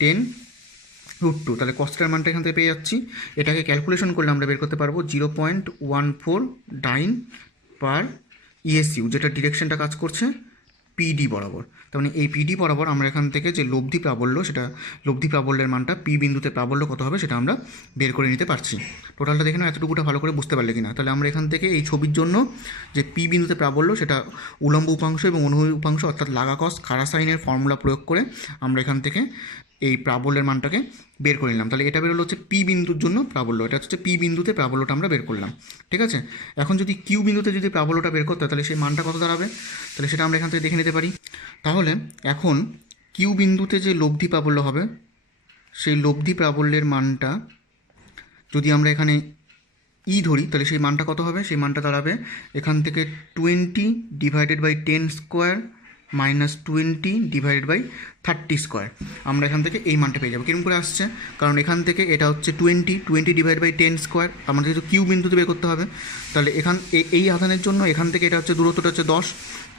10√2। তাহলে কস্টের মানটা এখান থেকে পেয়ে যাচ্ছি। এটাকে ক্যালকুলেশন করলে আমরা বের করতে পারবো 0.14 পার ইএসইউ, যেটা ডিরেকশনটা কাজ করছে পিডি বরাবর। তার মানে এই পিডি বরাবর আমরা এখান থেকে যে লব্ধি প্রাবল্য, সেটা লব্ধি প্রাবল্যের মানটা পি বিন্দুতে প্রাবল্য কত হবে সেটা আমরা বের করে নিতে পারছি। টোটালটা দেখে না এতটুকুটা ভালো করে বুঝতে পারলে কিনা। তাহলে আমরা এখান থেকে এই ছবির জন্য যে পি বিন্দুতে প্রাবল্য, সেটা উলম্ব উপাংশ এবং অনুভূমিক উপাংশ অর্থাৎ লাগা কস খাড়া সাইনের ফর্মুলা প্রয়োগ করে আমরা এখান থেকে এই প্রাবল্যের মানটাকে বের করে নিলাম। তাহলে এটা বেরোলো হচ্ছে পি বিন্দুর জন্য প্রাবল্য, এটা হচ্ছে পি বিন্দুতে প্রাবল্যটা আমরা বের করলাম। ঠিক আছে, এখন যদি কিউ বিন্দুতে যদি প্রাবল্যটা বের করতে হয় তাহলে সেই মানটা কত দাঁড়াবে, তাহলে সেটা আমরা এখান থেকে দেখে নিতে পারি। তাহলে এখন কিউ বিন্দুতে যে লব্ধি প্রাবল্য হবে, সেই লব্ধি প্রাবল্যের মানটা যদি আমরা এখানে ই ধরি, তাহলে সেই মানটা কত হবে, সেই মানটা দাঁড়াবে এখান থেকে 20 divided by 10 square minus 20 divided by 30 square. আমরা এখান থেকে এই মানটা পেয়ে যাবো। কিরকম করে আসছে, কারণ এখান থেকে এটা হচ্ছে 20 ডিভাইড বাই 10 স্কোয়ার, আমাদের যেহেতু কিউ বিন্দুতে বের করতে হবে। তাহলে এই আধানের জন্য এখান থেকে এটা হচ্ছে দূরত্বটা হচ্ছে 10,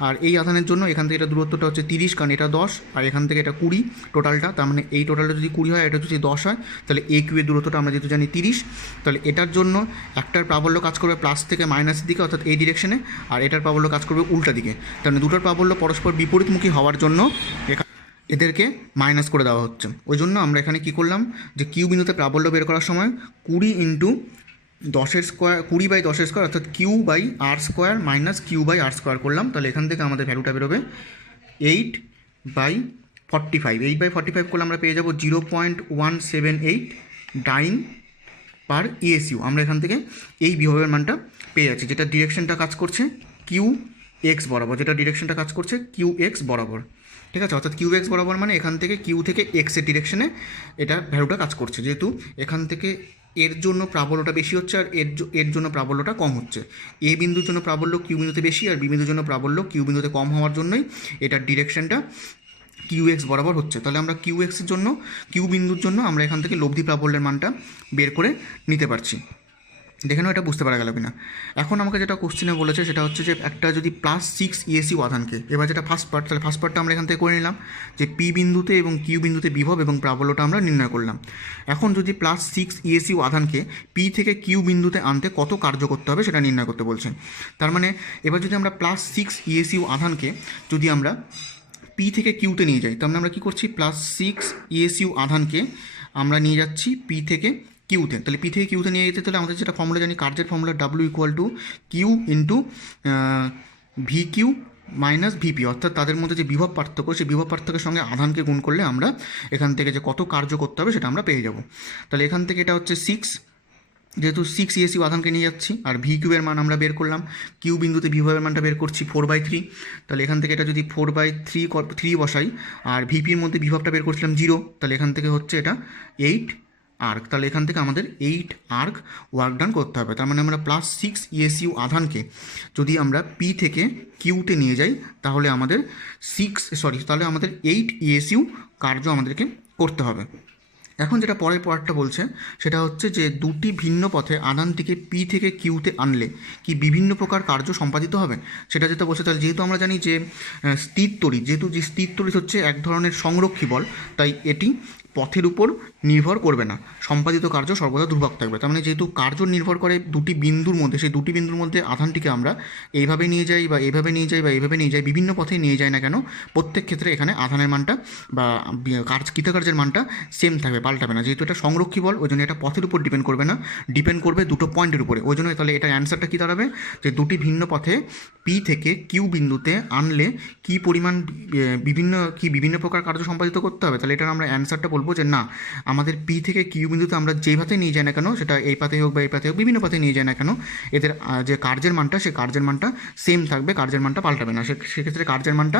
আর এই আধানের জন্য এখান থেকে এটা দূরত্বটা হচ্ছে 30, কারণ এটা 10 আর এখান থেকে এটা 20 টোটালটা। তার মানে এই টোটালটা যদি 20 হয়, এটা যদি 10 হয়, তাহলে এ কিউ এর দূরত্বটা আমরা যেহেতু জানি 30। তাহলে এটার জন্য একটার প্রাবল্য কাজ করবে প্লাস থেকে মাইনাসের দিকে অর্থাৎ এই ডিরেকশনে, আর এটার প্রাবল্য কাজ করবে উল্টা দিকে। তার মানে দুটোর প্রাবল্য পরস্পর বিপরীতমুখী হওয়ার জন্য এদেরকে মাইনাস করে দেওয়া হচ্ছে। ওই জন্য আমরা এখানে কী করলাম, যে কিউ বিন্দুতে প্রাবল্য বের করার সময় 20 ইন্টু 10 স্কোয়ার 20 বাই 10 স্কোয়ার অর্থাৎ Q by R square minus Q by R square করলাম। তাহলে এখান থেকে আমাদের ভ্যালুটা বেরোবে 8/45। 8/45 করলে আমরা পেয়ে যাবো 0.178 ডাইন পার ইএসইউ। আমরা এখান থেকে এই বিভবের মানটা পেয়ে যাচ্ছি, যেটা ডিরেকশনটা কাজ করছে কিউ এক্স বরাবর, যেটা ডিরেকশনটা কাজ করছে কিউ এক্স বরাবর। ঠিক আছে, অর্থাৎ কিউ এক্স বরাবর মানে এখান থেকে কিউ থেকে এক্সের ডিরেকশনে এটা ভ্যালুটা কাজ করছে, যেহেতু এখান থেকে এর জন্য প্রাবল্যটা বেশি হচ্ছে আর এর জন্য প্রাবল্যটা কম হচ্ছে। এ বিন্দুর জন্য প্রাবল্য কিউ বিন্দুতে বেশি আর বি বিন্দুর জন্য প্রাবল্য কিউ বিন্দুতে কম হওয়ার জন্যই এটার ডিরেকশনটা কিউ এক্স বরাবর হচ্ছে। তাহলে আমরা কিউ এক্সের জন্য, কিউ বিন্দুর জন্য আমরা এখান থেকে লব্ধি প্রাবল্যের মানটা বের করে নিতে পারছি। দেখে নাও এটা বুঝতে পারা গেল কিনা। এখন আমাকে যেটা কোশ্চেনে বলেছে সেটা হচ্ছে যে একটা যদি +6 ইএসইউ আধানকে, এবার যেটা ফার্স্ট পার্ট, তাহলে ফার্স্ট পার্টটা আমরা এখান থেকে করে নিলাম যে পি বিন্দুতে এবং কিউ বিন্দুতে বিভব এবং প্রাবল্যটা আমরা নির্ণয় করলাম। এখন যদি +6 ইএসইউ আধানকে পি থেকে কিউ বিন্দুতে আনতে কত কার্য করতে হবে সেটা নির্ণয় করতে বলছেন। তার মানে এবার যদি আমরা +6 ইএসইউ আধানকে যদি আমরা পি থেকে কিউতে নিয়ে যাই, তার মানে আমরা কী করছি, +6 ইএসইউ আধানকে আমরা নিয়ে যাচ্ছি পি থেকে কিউতে। তাহলে পি থেকে কিউতে নিয়ে যেতে তাহলে আমাদের যেটা ফর্মুলা জানি, কার্যের formula W=Q into V Q minus VP, অর্থাৎ তাদের মধ্যে যে বিভব পার্থক্য, সেই বিভব পার্থক্যের সঙ্গে আধানকে গুণ করলে আমরা এখান থেকে যে কত কার্য করতে হবে সেটা আমরা পেয়ে যাব। তাহলে এখান থেকে এটা হচ্ছে 6, যেহেতু 6 ইএসইউ আধানকে নিয়ে যাচ্ছি, আর ভি কিউবের মান আমরা বের করলাম, কিউ বিন্দুতে বিভবের মানটা বের করছি 4/3। তাহলে এখান থেকে এটা যদি 4/3 বসাই আর ভিপির মধ্যে বিভবটা বের করছিলাম 0, তাহলে এখান থেকে হচ্ছে এটা 8 আর্ক। তাহলে এখান থেকে আমাদের 8 আর্ক ওয়ার্ক ডান করতে হবে। তার মানে আমরা +6 ইএসইউ আধানকে যদি আমরা পি থেকে কিউতে নিয়ে যাই তাহলে আমাদের 8 ইএসইউ কার্য আমাদেরকে করতে হবে। এখন যেটা পরের পার্টটা বলছে সেটা হচ্ছে যে দুটি ভিন্ন পথে আধানটিকে পি থেকে কিউতে আনলে কি বিভিন্ন প্রকার কার্য সম্পাদিত হবে সেটা যেটা বলছে। তাহলে যেহেতু আমরা জানি যে স্থির তড়িৎ, যেহেতু যে স্থির তড়িৎ হচ্ছে এক ধরনের সংরক্ষী বল, তাই এটি পথের উপর নির্ভর করবে না, সম্পাদিত কার্য সর্বদা ধ্রুবক থাকবে। তার মানে যেহেতু কার্য নির্ভর করে দুটি বিন্দুর মধ্যে, সেই দুটি বিন্দুর মধ্যে আধানটিকে আমরা এইভাবে নিয়ে যাই বা এইভাবে নিয়ে যাই বা এইভাবে নিয়ে যাই, বিভিন্ন পথে নিয়ে যাই না কেন, প্রত্যেক ক্ষেত্রে এখানে আধানের মানটা বা কৃতকার্যের মানটা সেম থাকবে, পাল্টাবে না। যেহেতু এটা সংরক্ষী বল, ওই জন্য এটা পথের উপর ডিপেন্ড করবে না, ডিপেন্ড করবে দুটো পয়েন্টের উপরে। ওই জন্য তাহলে এটার অ্যান্সারটা কী দাঁড়াবে, যে দুটি ভিন্ন পথে পি থেকে কিউ বিন্দুতে আনলে কী পরিমাণ বিভিন্ন প্রকার কার্য সম্পাদিত করতে হবে। তাহলে এটার আমরা অ্যান্সারটা বলবো যে না, আমাদের পি থেকে কিউ বিন্দুতে আমরা যেই পাথে নিয়ে যাই না কেন, সেটা এই পাথে হোক বা এই পাথে হোক, বিভিন্ন পাথে নিয়ে যাই না কেন, এদের যে কার্যের মানটা, সেই কার্যের মানটা সেম থাকবে, কার্যের মানটা পাল্টাবে না। সেক্ষেত্রে কার্যের মানটা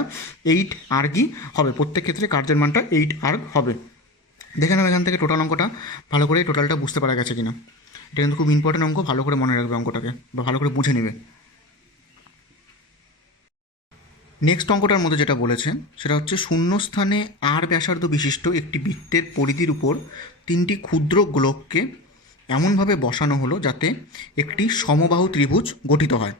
8 আর্কই হবে, প্রত্যেক ক্ষেত্রে কার্যের মানটা 8 আর্ক হবে। দেখে নাও এখান থেকে টোটাল অঙ্কটা ভালো করে টোটালটা বুঝতে পারা গেছে কিনা। এটা কিন্তু খুব ইম্পর্টেন্ট অঙ্ক, ভালো করে মনে রাখবে অঙ্কটাকে বা ভালো করে বুঝে নেবে। নেক্সট অঙ্কটার মধ্যে যেটা বলেছে সেটা হচ্ছে শূন্যস্থানে আর ব্যাসার্ধ বিশিষ্ট একটি বৃত্তের পরিধির উপর তিনটি ক্ষুদ্র গোলককে এমনভাবে বসানো হলো যাতে একটি সমবাহু ত্রিভুজ গঠিত হয়।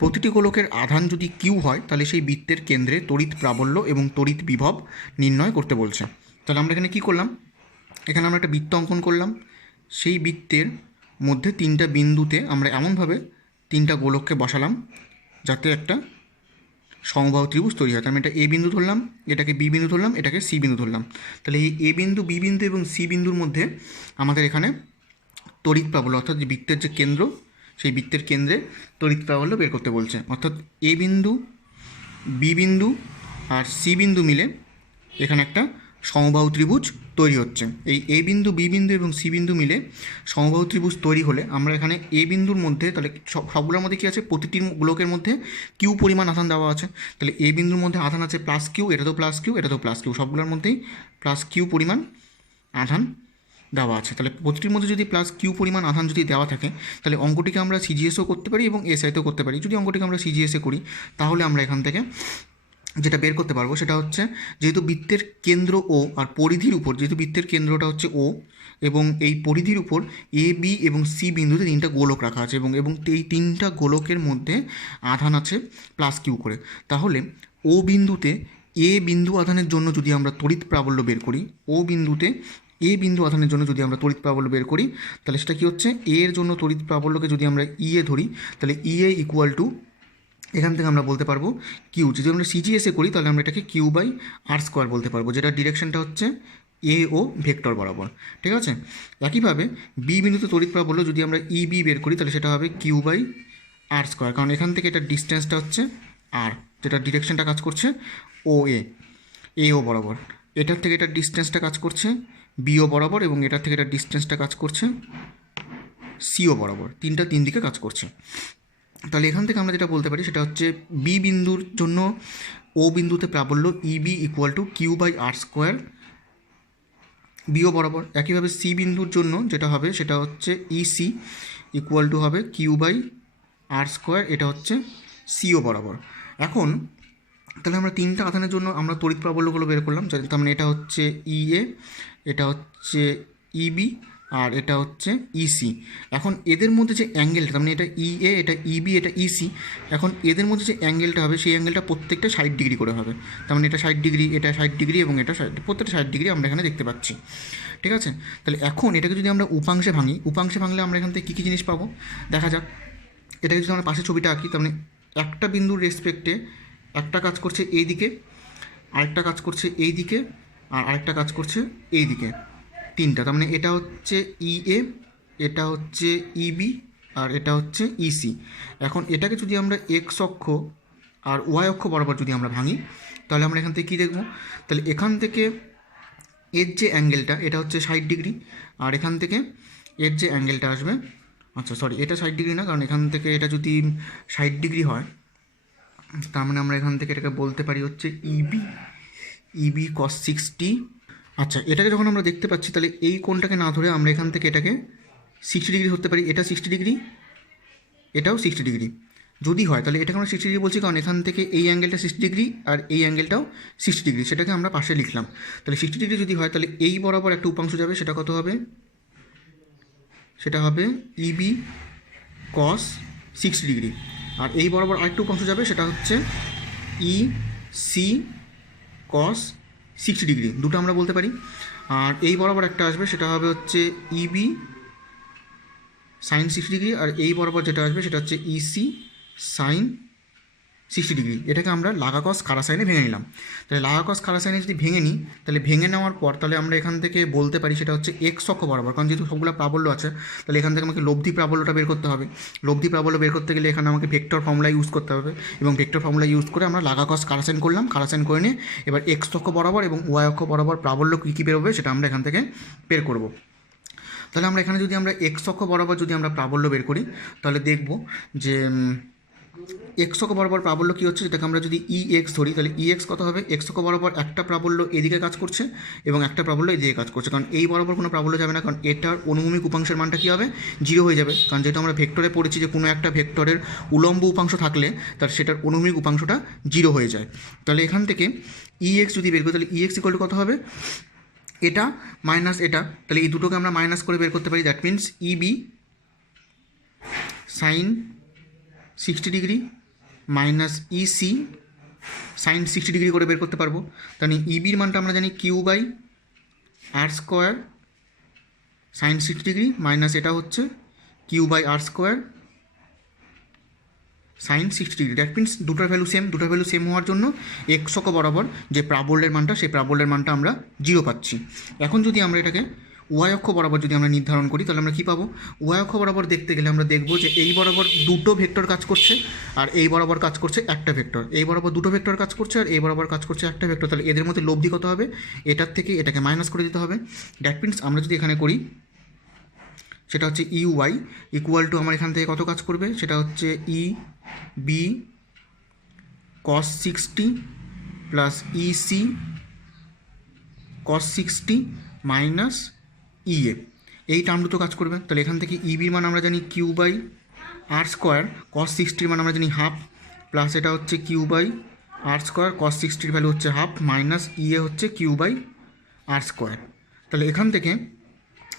প্রতিটি গোলকের আধান যদি কিউ হয় তাহলে সেই বৃত্তের কেন্দ্রে তড়িৎ প্রাবল্য এবং তড়িৎ বিভব নির্ণয় করতে বলছে। তাহলে আমরা এখানে কী করলাম, এখানে আমরা একটা বৃত্ত অঙ্কন করলাম, সেই বৃত্তের মধ্যে তিনটা বিন্দুতে আমরা এমনভাবে তিনটা গোলককে বসালাম যাতে একটা সমবাহু ত্রিভুজ তৈরি হয়। তার মানে এটা এ বিন্দু ধরলাম, এটাকে বি বিন্দু ধরলাম, এটাকে সি বিন্দু ধরলাম। তাহলে এই এ বিন্দু, বি বিন্দু এবং সি বিন্দুর মধ্যে আমাদের এখানে তড়িৎ প্রাবল্য অর্থাৎ যে বৃত্তের যে কেন্দ্র, সেই বৃত্তের কেন্দ্রে তড়িৎ প্রাবল্য বের করতে বলছে। অর্থাৎ এ বিন্দু, বি বিন্দু আর সি বিন্দু মিলে এখানে একটা সমবাহু ত্রিভুজ তৈরি হচ্ছে। এই এ বিন্দু, বি বিন্দু এবং সি বিন্দু মিলে সমবাহু ত্রিভুজ তৈরি হলে আমরা এখানে এ বিন্দুর মধ্যে তাহলে সবগুলোর মধ্যে কী আছে, প্রতিটি গোলকের মধ্যে কিউ পরিমাণ আধান দেওয়া আছে। তাহলে এ বিন্দুর মধ্যে আধান আছে প্লাস কিউ, এটা তো প্লাস কিউ, এটা তো প্লাস কিউ, সবগুলোর মধ্যেই প্লাস কিউ পরিমাণ আধান দেওয়া আছে। তাহলে প্রতিটির মধ্যে যদি প্লাস কিউ পরিমাণ আধান যদি দেওয়া থাকে তাহলে অঙ্কটিকে আমরা সিজিএসও করতে পারি এবং এসআইতেও করতে পারি। যদি অঙ্কটিকে আমরা সিজিএসে করি তাহলে আমরা এখান থেকে যেটা বের করতে পারবো সেটা হচ্ছে, যেহেতু বৃত্তের কেন্দ্র ও আর পরিধির উপর, যেহেতু বৃত্তের কেন্দ্রটা হচ্ছে ও এবং এই পরিধির উপর এ বি এবং সি বিন্দুতে তিনটা গোলক রাখা আছে এবং এই তিনটা গোলকের মধ্যে আধান আছে প্লাস কিউ করে, তাহলে ও বিন্দুতে এ বিন্দু আধানের জন্য যদি আমরা তড়িৎ প্রাবল্য বের করি, ও বিন্দুতে এ বিন্দু আধানের জন্য যদি আমরা তড়িৎ প্রাবল্য বের করি তাহলে সেটা কী হচ্ছে, এর জন্য তড়িৎ প্রাবল্যকে যদি আমরা ইএ ধরি তাহলে ইএ ইকুয়াল টু, এখান থেকে আমরা বলতে পারবো কিউ, যদি আমরা সিজিএসে করি তাহলে আমরা এটাকে কিউ বাই আর স্কোয়ার বলতে পারবো, যেটা ডিরেকশনটা হচ্ছে এ ও ভেক্টর বরাবর। ঠিক আছে, একইভাবে বি বিন্দুতে তড়িৎ প্রাবল্য যদি আমরা ই বি বের করি তাহলে সেটা হবে কিউ বাই আর স্কোয়ার, কারণ এখান থেকে এটার ডিস্টেন্সটা হচ্ছে আর, যেটা ডিরেকশনটা কাজ করছে ও এ ও বরাবর, এটার থেকে এটার ডিস্টেন্সটা কাজ করছে বিও বরাবর এবং এটার থেকে এটার ডিস্টেন্সটা কাজ করছে সিও বরাবর, তিনটা তিন দিকে কাজ করছে। তাহলে এখান থেকে আমরা যেটা বলতে পারি সেটা হচ্ছে বি বিন্দুর জন্য ও বিন্দুতে প্রাবল্য EB equal to Q by R square BO বরাবর। একইভাবে সি বিন্দুর জন্য যেটা হবে সেটা হচ্ছে ইসি ইকুয়াল টু হবে কিউ বাই আর স্কোয়ার, এটা হচ্ছে সিও বরাবর। এখন তাহলে আমরা তিনটা আধানের জন্য আমরা তড়িৎ প্রাবল্যগুলো বের করলাম, তার মানে এটা হচ্ছে ইএ, এটা হচ্ছে ইবি আর এটা হচ্ছে ইসি। এখন এদের মধ্যে যে অ্যাঙ্গেলটা, তার মানে এটা ইএ, এটা ইবি, এটা ইসি, এখন এদের মধ্যে যে অ্যাঙ্গেলটা হবে সেই অ্যাঙ্গেলটা প্রত্যেকটা 60 ডিগ্রি করে হবে। তার মানে এটা 60 ডিগ্রি, এটা 60 ডিগ্রি এবং এটা প্রত্যেকটা 60 ডিগ্রি আমরা এখানে দেখতে পাচ্ছি। ঠিক আছে, তাহলে এখন এটাকে যদি আমরা উপাংশে ভাঙি, উপাংশে ভাঙলে আমরা এখান থেকে কী কী জিনিস পাবো দেখা যাক। এটাকে যদি আমরা পাশে ছবিটা আঁকি, তার মানে একটা বিন্দুর রেসপেক্টে একটা কাজ করছে এই দিকে, আরেকটা কাজ করছে এই দিকে আর আরেকটা কাজ করছে এই দিকে, তিনটা। তার মানে এটা হচ্ছে ইএ, এটা হচ্ছে ইবি আর এটা হচ্ছে ইসি। এখন এটাকে যদি আমরা এক্স অক্ষ আর ওয়াই অক্ষ বরাবর যদি আমরা ভাঙি তাহলে আমরা এখান থেকে কী দেখব, তাহলে এখান থেকে এর যে অ্যাঙ্গেলটা এটা হচ্ছে 60 ডিগ্রি আর এখান থেকে এর যে অ্যাঙ্গেলটা আসবে, আচ্ছা সরি এটা 60 ডিগ্রি না, কারণ এখান থেকে এটা যদি 60 ডিগ্রি হয় তার মানে আমরা এখান থেকে এটাকে বলতে পারি হচ্ছে ইবি কস 60। আচ্ছা, এটাকে যখন আমরা দেখতে পাচ্ছি তাহলে এই কোণটাকে না ধরে আমরা এখান থেকে এটাকে 60 ডিগ্রি ধরতে পারি, এটা 60 ডিগ্রি, এটাও 60 ডিগ্রি যদি হয় তাহলে এটাকে আমরা 60 ডিগ্রি বলছি, কারণ এখান থেকে এই অ্যাঙ্গেলটা 60 ডিগ্রি আর এই অ্যাঙ্গেলটাও 60 ডিগ্রি, সেটাকে আমরা পাশে লিখলাম। তাহলে 60 ডিগ্রি যদি হয় তাহলে এই বরাবর একটা উপাংশ যাবে, সেটা কত হবে, সেটা হবে ইবি কস 60 ডিগ্রি, আর এই বরাবর আরেকটা উপাংশ যাবে সেটা হচ্ছে ই সি কস 60 ডিগ্রি, দুটো আমরা বলতে পারি। আর এই বরাবর একটা আসবে সেটা হবে হচ্ছে ইবি সাইন 60 ডিগ্রি, আর এই বরাবর যেটা আসবে সেটা হচ্ছে ইসি সাইন 60 ডিগ্রি। এটাকে আমরা লাগা কস খাড়া সাইনে ভেঙে নিলাম। তাহলে লাগা কস খাড়া সাইনে যদি ভেঙে নিই তাহলে ভেঙে নেওয়ার পর তাহলে আমরা এখান থেকে বলতে পারি সেটা হচ্ছে এক্স অক্ষ বরাবর, কারণ যেহেতু সবগুলো প্রাবল্য আছে তাহলে এখান থেকে আমাকে লব্ধি প্রাবল্যটা বের করতে হবে। লব্ধি প্রাবল্য বের করতে গেলে এখানে আমাকে ভেক্টর ফর্মুলা ইউজ করতে হবে এবং ভেক্টর ফর্মুলা ইউজ করে আমরা লাগা কস খাড়া সাইন করলাম, খাড়া সাইন করে নিয়ে এবার এক্স অক্ষ বরাবর এবং ওয়াই অক্ষ বরাবর প্রাবল্য কী কী বেরোবে সেটা আমরা এখান থেকে বের করব। তাহলে আমরা এখানে যদি আমরা এক্স অক্ষ বরাবর যদি আমরা প্রাবল্য বের করি তাহলে দেখব যে এক্স অক্ষ বরাবর প্রাবল্য কী হচ্ছে, যেটাকে আমরা যদি ই এক্স ধরি, তাহলে ই এক্স কত হবে, এক্স অক্ষ বরাবর একটা প্রাবল্য এদিকে কাজ করছে এবং একটা প্রাবল্য এদিকে কাজ করছে, কারণ এই বরাবর কোনো প্রাবল্য যাবে না, কারণ এটার অনুভূমিক উপাংশের মানটা কী হবে, জিরো হয়ে যাবে, কারণ যেহেতু আমরা ভেক্টরে পড়েছি যে কোনো একটা ভেক্টরের উলম্ব উপাংশ থাকলে তার সেটার অনুভূমিক উপাংশটা জিরো হয়ে যায়। তাহলে এখান থেকে ই এক্স যদি বের করি, তাহলে ই এক্স ইকুয়াল টু কত হবে, এটা মাইনাস এটা, তাহলে এই দুটোকে আমরা মাইনাস করে বের করতে পারি, that means E B sine 60 degree minus EC sine 60 degree করে বের করতে পারবো। তাহলে ইবির মানটা আমরা জানি Q by R square sine 60 degree minus এটা হচ্ছে Q by R square sine 60 degree. That means দুটোর ভ্যালু সেম হওয়ার জন্য এক্স অক্ষ বরাবর যে প্রাবল্যের মানটা, সেই প্রাবল্যের মানটা আমরা জিরো পাচ্ছি। এখন যদি আমরা এটাকে ওয়াই অক্ষ বরাবর যদি আমরা নির্ধারণ করি, তাহলে আমরা কী পাবো, ওয়াই অক্ষ বরাবর দেখতে গেলে আমরা দেখব যে এই বরাবর দুটো ভেক্টর কাজ করছে আর এই বরাবর কাজ করছে একটা ভেক্টর, এই বরাবর দুটো ভেক্টর কাজ করছে আর এই বরাবর কাজ করছে একটা ভেক্টর, তাহলে এদের মধ্যে লব্ধি কত হবে, এটার থেকে এটাকে মাইনাস করে দিতে হবে। দ্যাট মিনস আমরা যদি এখানে করি সেটা হচ্ছে ইউ ওয়াই ইকুয়াল টু আমার এখান থেকে কত কাজ করবে, সেটা হচ্ছে ই বি কস 60 প্লাস ইসি কস 60 মাইনাস ইএ, এই টার্ম দুটো কাজ করবে। তাহলে এখান থেকে ইবির মান আমরা জানি Q by R square cos 60 মান আমরা জানি হাফ, প্লাস এটা হচ্ছে Q by R square cos 60 value হচ্ছে হাফ, মাইনাস ইএ হচ্ছে কিউ বাই আর স্কোয়ার। তাহলে এখান থেকে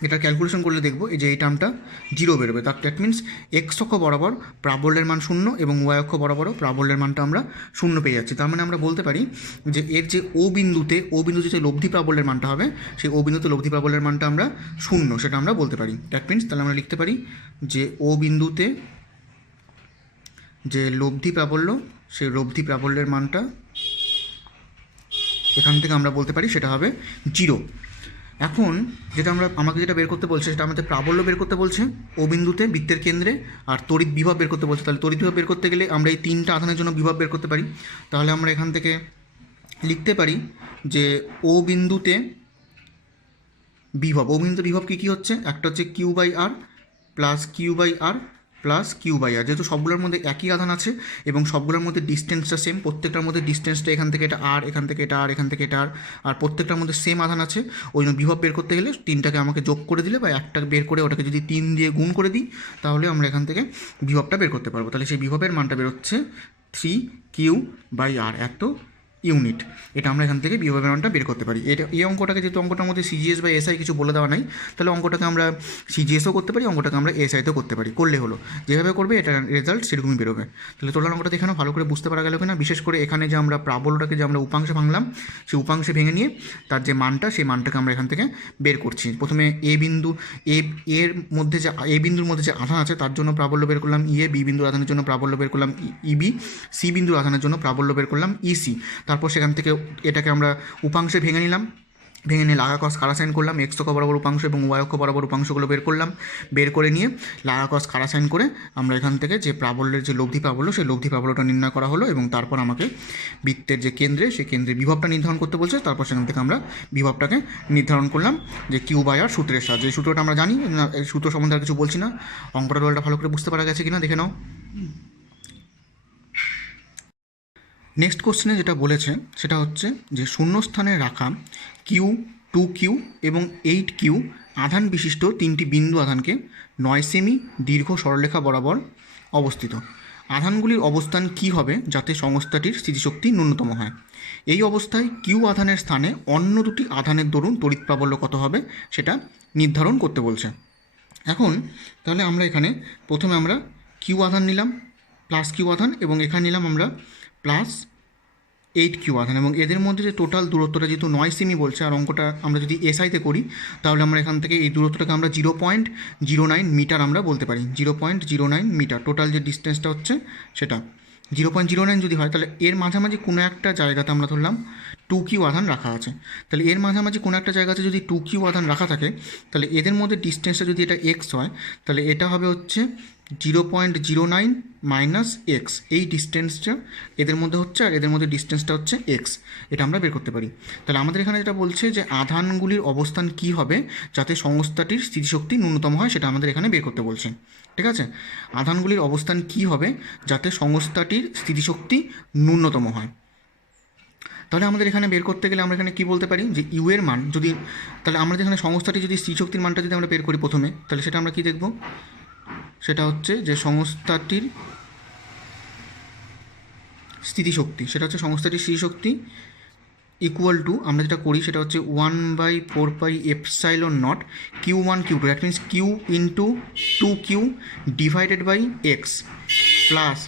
এটা ক্যালকুলেশন করলে দেখব এই যে এই টার্মটা জিরো বেরোবে, দ্যাট মিনস এক্স অক্ষ বরাবর প্রাবল্যের মান শূন্য এবং ওয়াই অক্ষ বরাবরও প্রাবল্যের মানটা আমরা শূন্য পেয়ে যাচ্ছি। তার মানে আমরা বলতে পারি যে এর যে ও বিন্দুতে যে লব্ধি প্রাবল্যের মানটা হবে, সেই ও বিন্দুতে লব্ধি প্রাবল্যের মানটা আমরা শূন্য, সেটা আমরা বলতে পারি। দ্যাট মিনস তাহলে আমরা লিখতে পারি যে ও বিন্দুতে যে লব্ধি প্রাবল্য, সেই লব্ধি প্রাবল্যের মানটা এখান থেকে আমরা বলতে পারি সেটা হবে জিরো। এখন যেটা আমাকে যেটা বের করতে বলছে, সেটা আমাদের প্রাবল্য বের করতে বলছে ও বিন্দুতে বৃত্তের কেন্দ্রে, আর তড়িৎ বিভব বের করতে বলছে। তাহলে তড়িৎ বিভব বের করতে গেলে আমরা এই তিনটা আধানের জন্য বিভব বের করতে পারি। তাহলে আমরা এখান থেকে লিখতে পারি যে ও বিন্দুতে বিভব কী কী হচ্ছে, একটা হচ্ছে Q by R plus Q by R plus Q by R, যেহেতু সবগুলোর মধ্যে একই আধান আছে এবং সবগুলোর মধ্যে ডিস্টেন্সটা সেম, প্রত্যেকটার মধ্যে ডিস্টেন্সটা এখান থেকে এটা আর, এখান থেকে এটা আর, এখান থেকে এটা আর প্রত্যেকটার মধ্যে সেম আধান আছে। ওই জন্য বিভব বের করতে গেলে তিনটাকে আমাকে যোগ করে দিলে বা একটা বের করে ওটাকে যদি 3 দিয়ে গুণ করে দিই, তাহলে আমরা এখান থেকে বিভবটা বের করতে পারবো। তাহলে সেই বিভবের মানটা বেরোচ্ছে 3Q বাই আর এত ইউনিট। এটা আমরা এখান থেকে বিভবের মানটা বের করতে পারি। এই অঙ্কটাকে, যেহেতু অঙ্কটার মধ্যে সিজিএস বা এসআই কিছু বলে দেওয়া নাই, তাহলে অঙ্কটাকে আমরা সিজিএসও করতে পারি, অঙ্কটাকে আমরা এসআইতেও করতে পারি, করলে হলো যেভাবে করবে এটা রেজাল্ট সেরকমই বেরোবে। তাহলে টোটাল অঙ্কটা দেখানো ভালো করে বুঝতে পারা গেল কিনা, বিশেষ করে এখানে যে আমরা প্রাবল্যটাকে যে আমরা উপাংশে ভাঙলাম, সেই উপাংশে ভেঙে নিয়ে তার যে মানটা, সেই মানটাকে আমরা এখান থেকে বের করছি। প্রথমে এর মধ্যে যে এ বিন্দুর মধ্যে যে আধান আছে তার জন্য প্রাবল্য বের করলাম ইএ, বি বিন্দুর আধানের জন্য প্রাবল্য বের করলাম ইবি, সি বিন্দুর আধানের জন্য প্রাবল্য বের করলাম ইসি। তারপর সেখান থেকে এটাকে আমরা উপাংশে ভেঙে নিলাম, ভেঙে নিয়ে লাগা কস খাড়া সাইন করলাম, এক্স অক্ষ বরাবর উপাংশ এবং ওয়াই অক্ষ বরাবর উপাংশগুলো বের করলাম, বের করে নিয়ে লাগা কস খাড়া সাইন করে আমরা এখান থেকে যে প্রাবল্যের যে লব্ধি প্রাবল্য, সেই লব্ধি প্রাবল্যটা নির্ণয় করা হলো এবং তারপর আমাকে বৃত্তের যে কেন্দ্রে, সেই কেন্দ্রে বিভবটা নির্ধারণ করতে বলছে। তারপর সেখান থেকে আমরা বিভবটাকে নির্ধারণ করলাম যে কিউ বাই আর সূত্রের সাহায্যে। এই সূত্রটা আমরা জানি, এই সূত্র সম্বন্ধে আর কিছু বলছি না। অঙ্কটা ভালো করে বুঝতে পারা গেছে কিনা দেখে নাও। নেক্সট কোশ্চেনে যেটা বলেছে সেটা হচ্ছে যে শূন্যস্থানে রাখা কিউ, 2Q এবং 8Q আধান বিশিষ্ট তিনটি বিন্দু আধানকে 9 সেমি দীর্ঘ সরলরেখা বরাবর অবস্থিত। আধানগুলির অবস্থান কী হবে যাতে সংস্থাটির স্থিতিশক্তি ন্যূনতম হয়? এই অবস্থায় কিউ আধানের স্থানে অন্য দুটি আধানের দরুন তড়িৎ প্রাবল্য কত হবে সেটা নির্ধারণ করতে বলছে। এখন তাহলে আমরা এখানে প্রথমে আমরা কিউ আধান নিলাম, প্লাস কিউ আধান, এবং এখানে নিলাম আমরা প্লাস 8Q আধান, এবং এদের মধ্যে যে টোটাল দূরত্বটা যেহেতু 9 সেমি বলছে, আর অঙ্কটা আমরা যদি এসআইতে করি তাহলে আমরা এখান থেকে এই দূরত্বটাকে আমরা 0.09 মিটার আমরা বলতে পারি। 0.09 মিটার টোটাল যে ডিস্টেন্সটা হচ্ছে সেটা 0.09 যদি হয়, তাহলে এর মাঝামাঝি কোনো একটা জায়গাতে আমরা ধরলাম 2q আধান রাখা আছে। তাহলে এর মাঝামাঝি কোনো একটা জায়গাতে যদি 2q আধান রাখা থাকে, তাহলে এদের মধ্যে ডিস্টেন্সটা যদি এটা x হয়, তাহলে এটা হবে হচ্ছে 0.09 মাইনাস এক্স। এই ডিস্টেন্সটা এদের মধ্যে হচ্ছে, আর এদের মধ্যে ডিস্টেন্সটা হচ্ছে এক্স। এটা আমরা বের করতে পারি। তাহলে আমাদের এখানে যেটা বলছে যে আধানগুলির অবস্থান কী হবে যাতে সংস্থাটির স্থিতিশক্তি ন্যূনতম হয়, সেটা আমাদের এখানে বের করতে বলছে। ঠিক আছে, আধানগুলির অবস্থান কী হবে যাতে সংস্থাটির স্থিতিশক্তি ন্যূনতম হয়। তাহলে আমাদের এখানে বের করতে গেলে আমরা এখানে কী বলতে পারি যে ইউ এর মান যদি, তাহলে আমরা যেখানে সংস্থাটি যদি স্থিতিশক্তির মানটা যদি আমরা বের করি প্রথমে, তাহলে সেটা আমরা কী দেখব, সেটা হচ্ছে যে সংস্থাটির স্থিতিশক্তি, সেটা হচ্ছে সংস্থাটির স্থিতিশক্তি ইকুয়াল টু, আমরা যেটা করি সেটা হচ্ছে 1/4πε0 Q1 Q2, that means Q into 2Q divided by X plus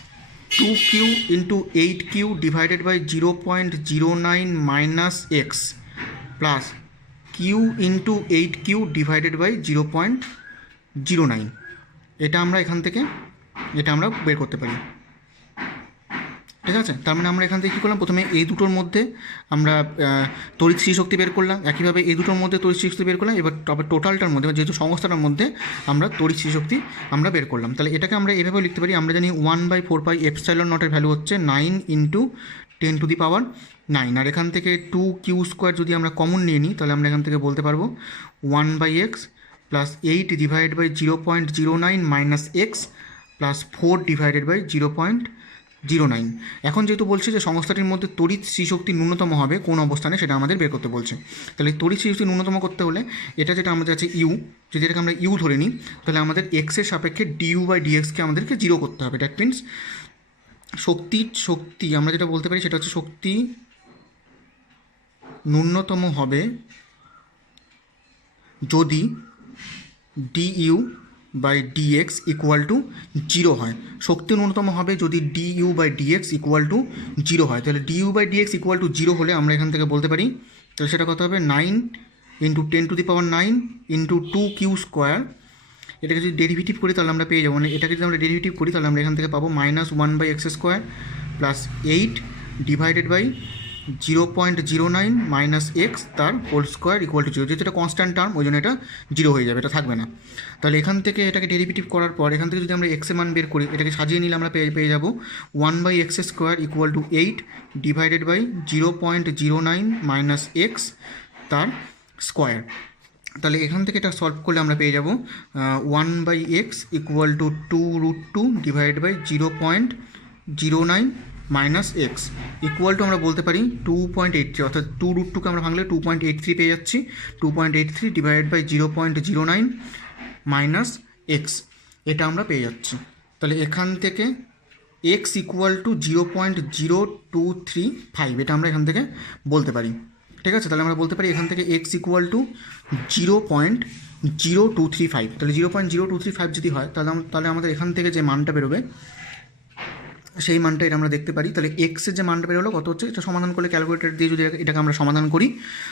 2Q into 8Q divided by 0.09 minus X plus Q into 8Q divided by 0.09। এটা আমরা এখান থেকে আমরা বের করতে পারি। ঠিক আছে, তার মানে আমরা এখান থেকে কী করলাম, প্রথমে এই দুটোর মধ্যে আমরা তড়িৎ স্থিতিশক্তি বের করলাম, একইভাবে এই দুটোর মধ্যে তড়িৎ স্থিতিশক্তি বের করলাম, এবার তবে টোটালটার মধ্যে যেহেতু সংস্থাটার মধ্যে আমরা তড়িৎ স্থিতিশক্তি আমরা বের করলাম। তাহলে এটাকে আমরা এভাবেও লিখতে পারি, আমরা জানি 1/4πε0 ভ্যালু হচ্ছে 9 ইন্টু 10⁹, আর এখান থেকে 2q² যদি আমরা কমন নিয়ে নিই, তাহলে আমরা এখান থেকে বলতে পারবো 1/x plus 8 divided by 0.09 minus X plus 4 divided by 0.09। এখন যেহেতু বলছে যে সংস্থাটির মধ্যে তড়িৎ স্থিতিশক্তি ন্যূনতম হবে কোন অবস্থানে, সেটা আমাদের বের করতে বলছে। তাহলে তড়িৎ স্থিতিশক্তি ন্যূনতম করতে হলে এটা যেটা আমাদের আছে ইউ, যদি এটাকে আমরা ইউ ধরে নিই, তাহলে আমাদের এক্সের সাপেক্ষে du/dxকে আমাদেরকে 0 করতে হবে। দ্যাট মিনস শক্তি আমরা যেটা বলতে পারি সেটা হচ্ছে শক্তি ন্যূনতম হবে যদি du/dx ইকুয়াল টু 0 হয়। শক্তি ন্যূনতম হবে যদি du/dx ইকুয়াল টু 0 হয়। তাহলে du/dx ইকুয়াল টু 0 হলে আমরা এখান থেকে বলতে পারি, তাহলে সেটা কত হবে 9 ইন্টু 10⁹ ইন্টু 2q²। এটাকে যদি ডেরিভেটিভ করি তাহলে আমরা পেয়ে যাবো, মানে এটাকে যদি আমরা ডেরিভেটিভ করি তাহলে আমরা এখান থেকে পাবো -1/x² plus 8 divided by 0.09 minus X তার হোল স্কোয়ার ইকুয়াল টু 0। যেহেতু এটা কনস্ট্যান্ট টার্ম, ওই জন্য এটা 0 হয়ে যাবে, এটা থাকবে না। তাহলে এখান থেকে এটাকে ডেরিভেটিভ করার পর এখান থেকে যদি আমরা এক্সের মান বের করি, এটাকে সাজিয়ে নিলে আমরা পেয়ে যাবো 1/x² equal to 8 divided by 0.09 minus X তার স্কোয়ার। তাহলে এখান থেকে এটা সলভ করলে আমরা পেয়ে যাব 1/x equal to 2√2 divide by 0.09 minus X equal to আমরা বলতে পারি 2.83, অর্থাৎ 2√2কে আমরা ভাঙলে 2.83 পেয়ে যাচ্ছি। 2.83 ডিভাইড বাই 0.09 মাইনাস এক্স, এটা আমরা পেয়ে যাচ্ছি। তাহলে এখান থেকে এক্স ইকুয়াল টু 0.0235, এটা আমরা এখান থেকে বলতে পারি। ঠিক আছে, তাহলে আমরা বলতে পারি এখান থেকে এক্স ইকুয়াল টু 0.0235। তাহলে 0.0235 যদি হয় তাহলে আমাদের এখান থেকে যে মানটা বেরোবে সেই মানটা এটা আমরা দেখতে পারি। তাহলে এক্সের যে মানটা বেরোলো কত হচ্ছে, এটা সমাধান করলে ক্যালকুলেটর দিয়ে যদি এটাকে আমরা সমাধান করি,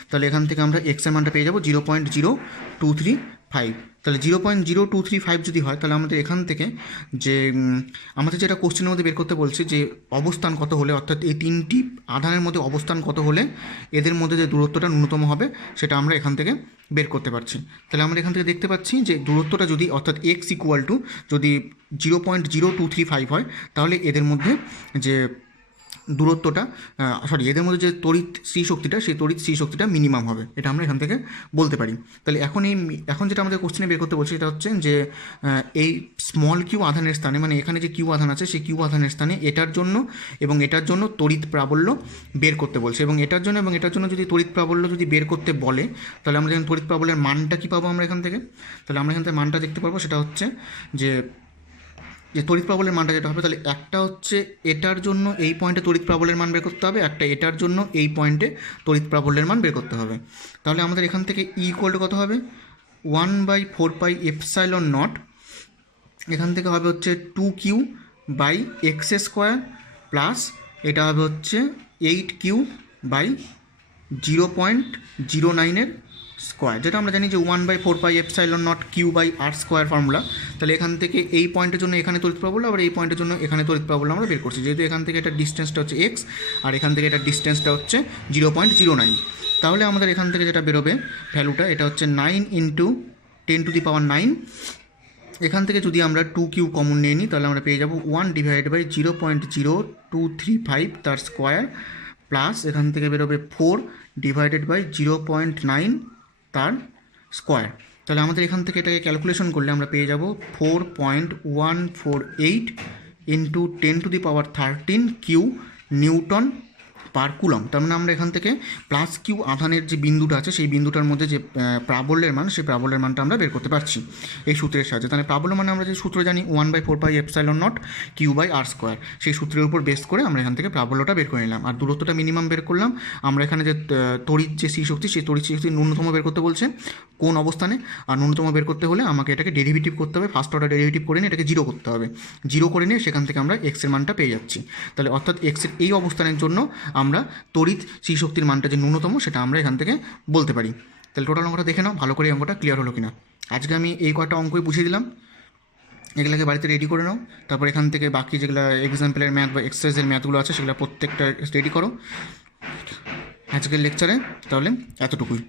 তাহলে এখান থেকে আমরা এক্সের মানটা পেয়ে যাবো 0.0235। তাহলে 0.0235 যদি হয় তাহলে আমাদের এখান থেকে যে আমাদের যেটা কোশ্চেনের মধ্যে বের করতে বলছে যে অবস্থান কত হলে, অর্থাৎ এই তিনটি আধানের মধ্যে অবস্থান কত হলে এদের মধ্যে যে দূরত্বটা ন্যূনতম হবে সেটা আমরা এখান থেকে বের করতে পারছি। তাহলে আমরা এখান থেকে দেখতে পাচ্ছি যে দূরত্বটা যদি, অর্থাৎ এক্স ইকুয়াল টু যদি 0.0235 হয়, তাহলে এদের মধ্যে যে দূরত্বটা এদের মধ্যে যে তড়িৎ স্থিতিশক্তিটা, সেই তড়িৎ স্থিতিশক্তিটা মিনিমাম হবে, এটা আমরা এখান থেকে বলতে পারি। তাহলে এখন যেটা আমাদের কোশ্চেনে বের করতে বলছে সেটা হচ্ছে যে এই স্মল কিউ আধানের স্থানে, মানে এখানে যে কিউ আধান আছে সেই কিউ আধানের স্থানে এটার জন্য এবং এটার জন্য তড়িৎ প্রাবল্য বের করতে বলছে, এবং এটার জন্য যদি তড়িৎ প্রাবল্য যদি বের করতে বলে, তাহলে আমরা যখন তড়িৎ প্রাবল্যের মানটা কী পাবো আমরা এখান থেকে, তাহলে আমরা এখান থেকে মানটা দেখতে পারবো, সেটা হচ্ছে যে তড়িৎ প্রাবল্যের মানটা যেটা হবে, তাহলে একটা হচ্ছে এটার জন্য এই পয়েন্টে তড়িৎ প্রাবল্যের মান বের করতে হবে, একটা এটার জন্য এই পয়েন্টে তড়িৎ প্রাবল্যের মান বের করতে হবে। তাহলে আমাদের এখান থেকে ই ইকুয়াল টু কত হবে 1/4πε0, এখান থেকে হবে হচ্ছে 2q/x² প্লাস এটা হবে হচ্ছে 8q/0.09 স্কোয়ার, যেটা আমরা জানি যে 1/4πε0 Q/r² ফর্মুলা। তাহলে এখান থেকে এই পয়েন্টের জন্য এখানে তড়িৎ প্রবাহ বললাম, আবার এই পয়েন্টের জন্য এখানে তড়িৎ প্রবাহ বললাম আমরা বের করছি। যেহেতু এখান থেকে এটা ডিস্টেন্সটা হচ্ছে এক্স আর এখান থেকে এটা ডিস্টেন্সটা হচ্ছে 0.09, তাহলে আমাদের এখান থেকে যেটা বেরোবে ভ্যালুটা এটা হচ্ছে 9 × 10⁹ এখান থেকে যদি আমরা 2Q কমন নিয়ে নিই তাহলে আমরা পেয়ে যাবো 1/0.0235 তার স্কোয়ার, প্লাস এখান থেকে বেরোবে 4/0.9 তার স্কোয়ার। তাহলে আমাদের এখান থেকে এটাকে ক্যালকুলেশন করলে আমরা পেয়ে যাব 4.148 × 10⁻13 কিউ নিউটন পার কুলম। তার মানে আমরা এখান থেকে প্লাস কিউ আধানের যে বিন্দুটা আছে সেই বিন্দুটার মধ্যে যে প্রাবল্যের মান, সেই প্রাবল্যের মানটা আমরা বের করতে পারছি এই সূত্রের সাহায্যে। তাহলে প্রাবল্য মানে আমরা যে সূত্র জানি 1/4πε0 Q/r², সেই সূত্রের উপর বেস করে আমরা এখান থেকে প্রাবল্যটা বের করে নিলাম। আর দূরত্বটা মিনিমাম বের করলাম। আমরা এখানে যে তড়িৎ যে সি শক্তি, সেই তড়িৎ শক্তি ন্যূনতম বের করতে বলছে কোন অবস্থানে, আর ন্যূনতম বের করতে হলে আমাকে এটাকে ডেরিভেটিভ করতে হবে, ফার্স্ট অর্ডার ডেরিভেটিভ করে নিয়ে এটাকে জিরো করতে হবে। জিরো করে নিয়ে সেখান থেকে আমরা এক্সের মানটা পেয়ে যাচ্ছি। তাহলে অর্থাৎ এক্সের এই অবস্থানের জন্য আমরা তড়িৎ সি শক্তির মানটা যে ন্যূনতম সেটা আমরা এখান থেকে বলতে পারি। তাহলে টোটাল অঙ্কটা দেখে নাও ভালো করে, অঙ্কটা ক্লিয়ার হলো কিনা। আজকে আমি এই কয়েকটা অঙ্কই বুঝিয়ে দিলাম, এগুলোকে বাড়িতে রেডি করে নাও। তারপর এখান থেকে বাকি যেগুলো এক্সাম্পলের ম্যাথ বা এক্সারসাইজের ম্যাথগুলো আছে সেগুলো প্রত্যেকটা রেডি করো আজকের লেকচারে। তাহলে এতটুকুই।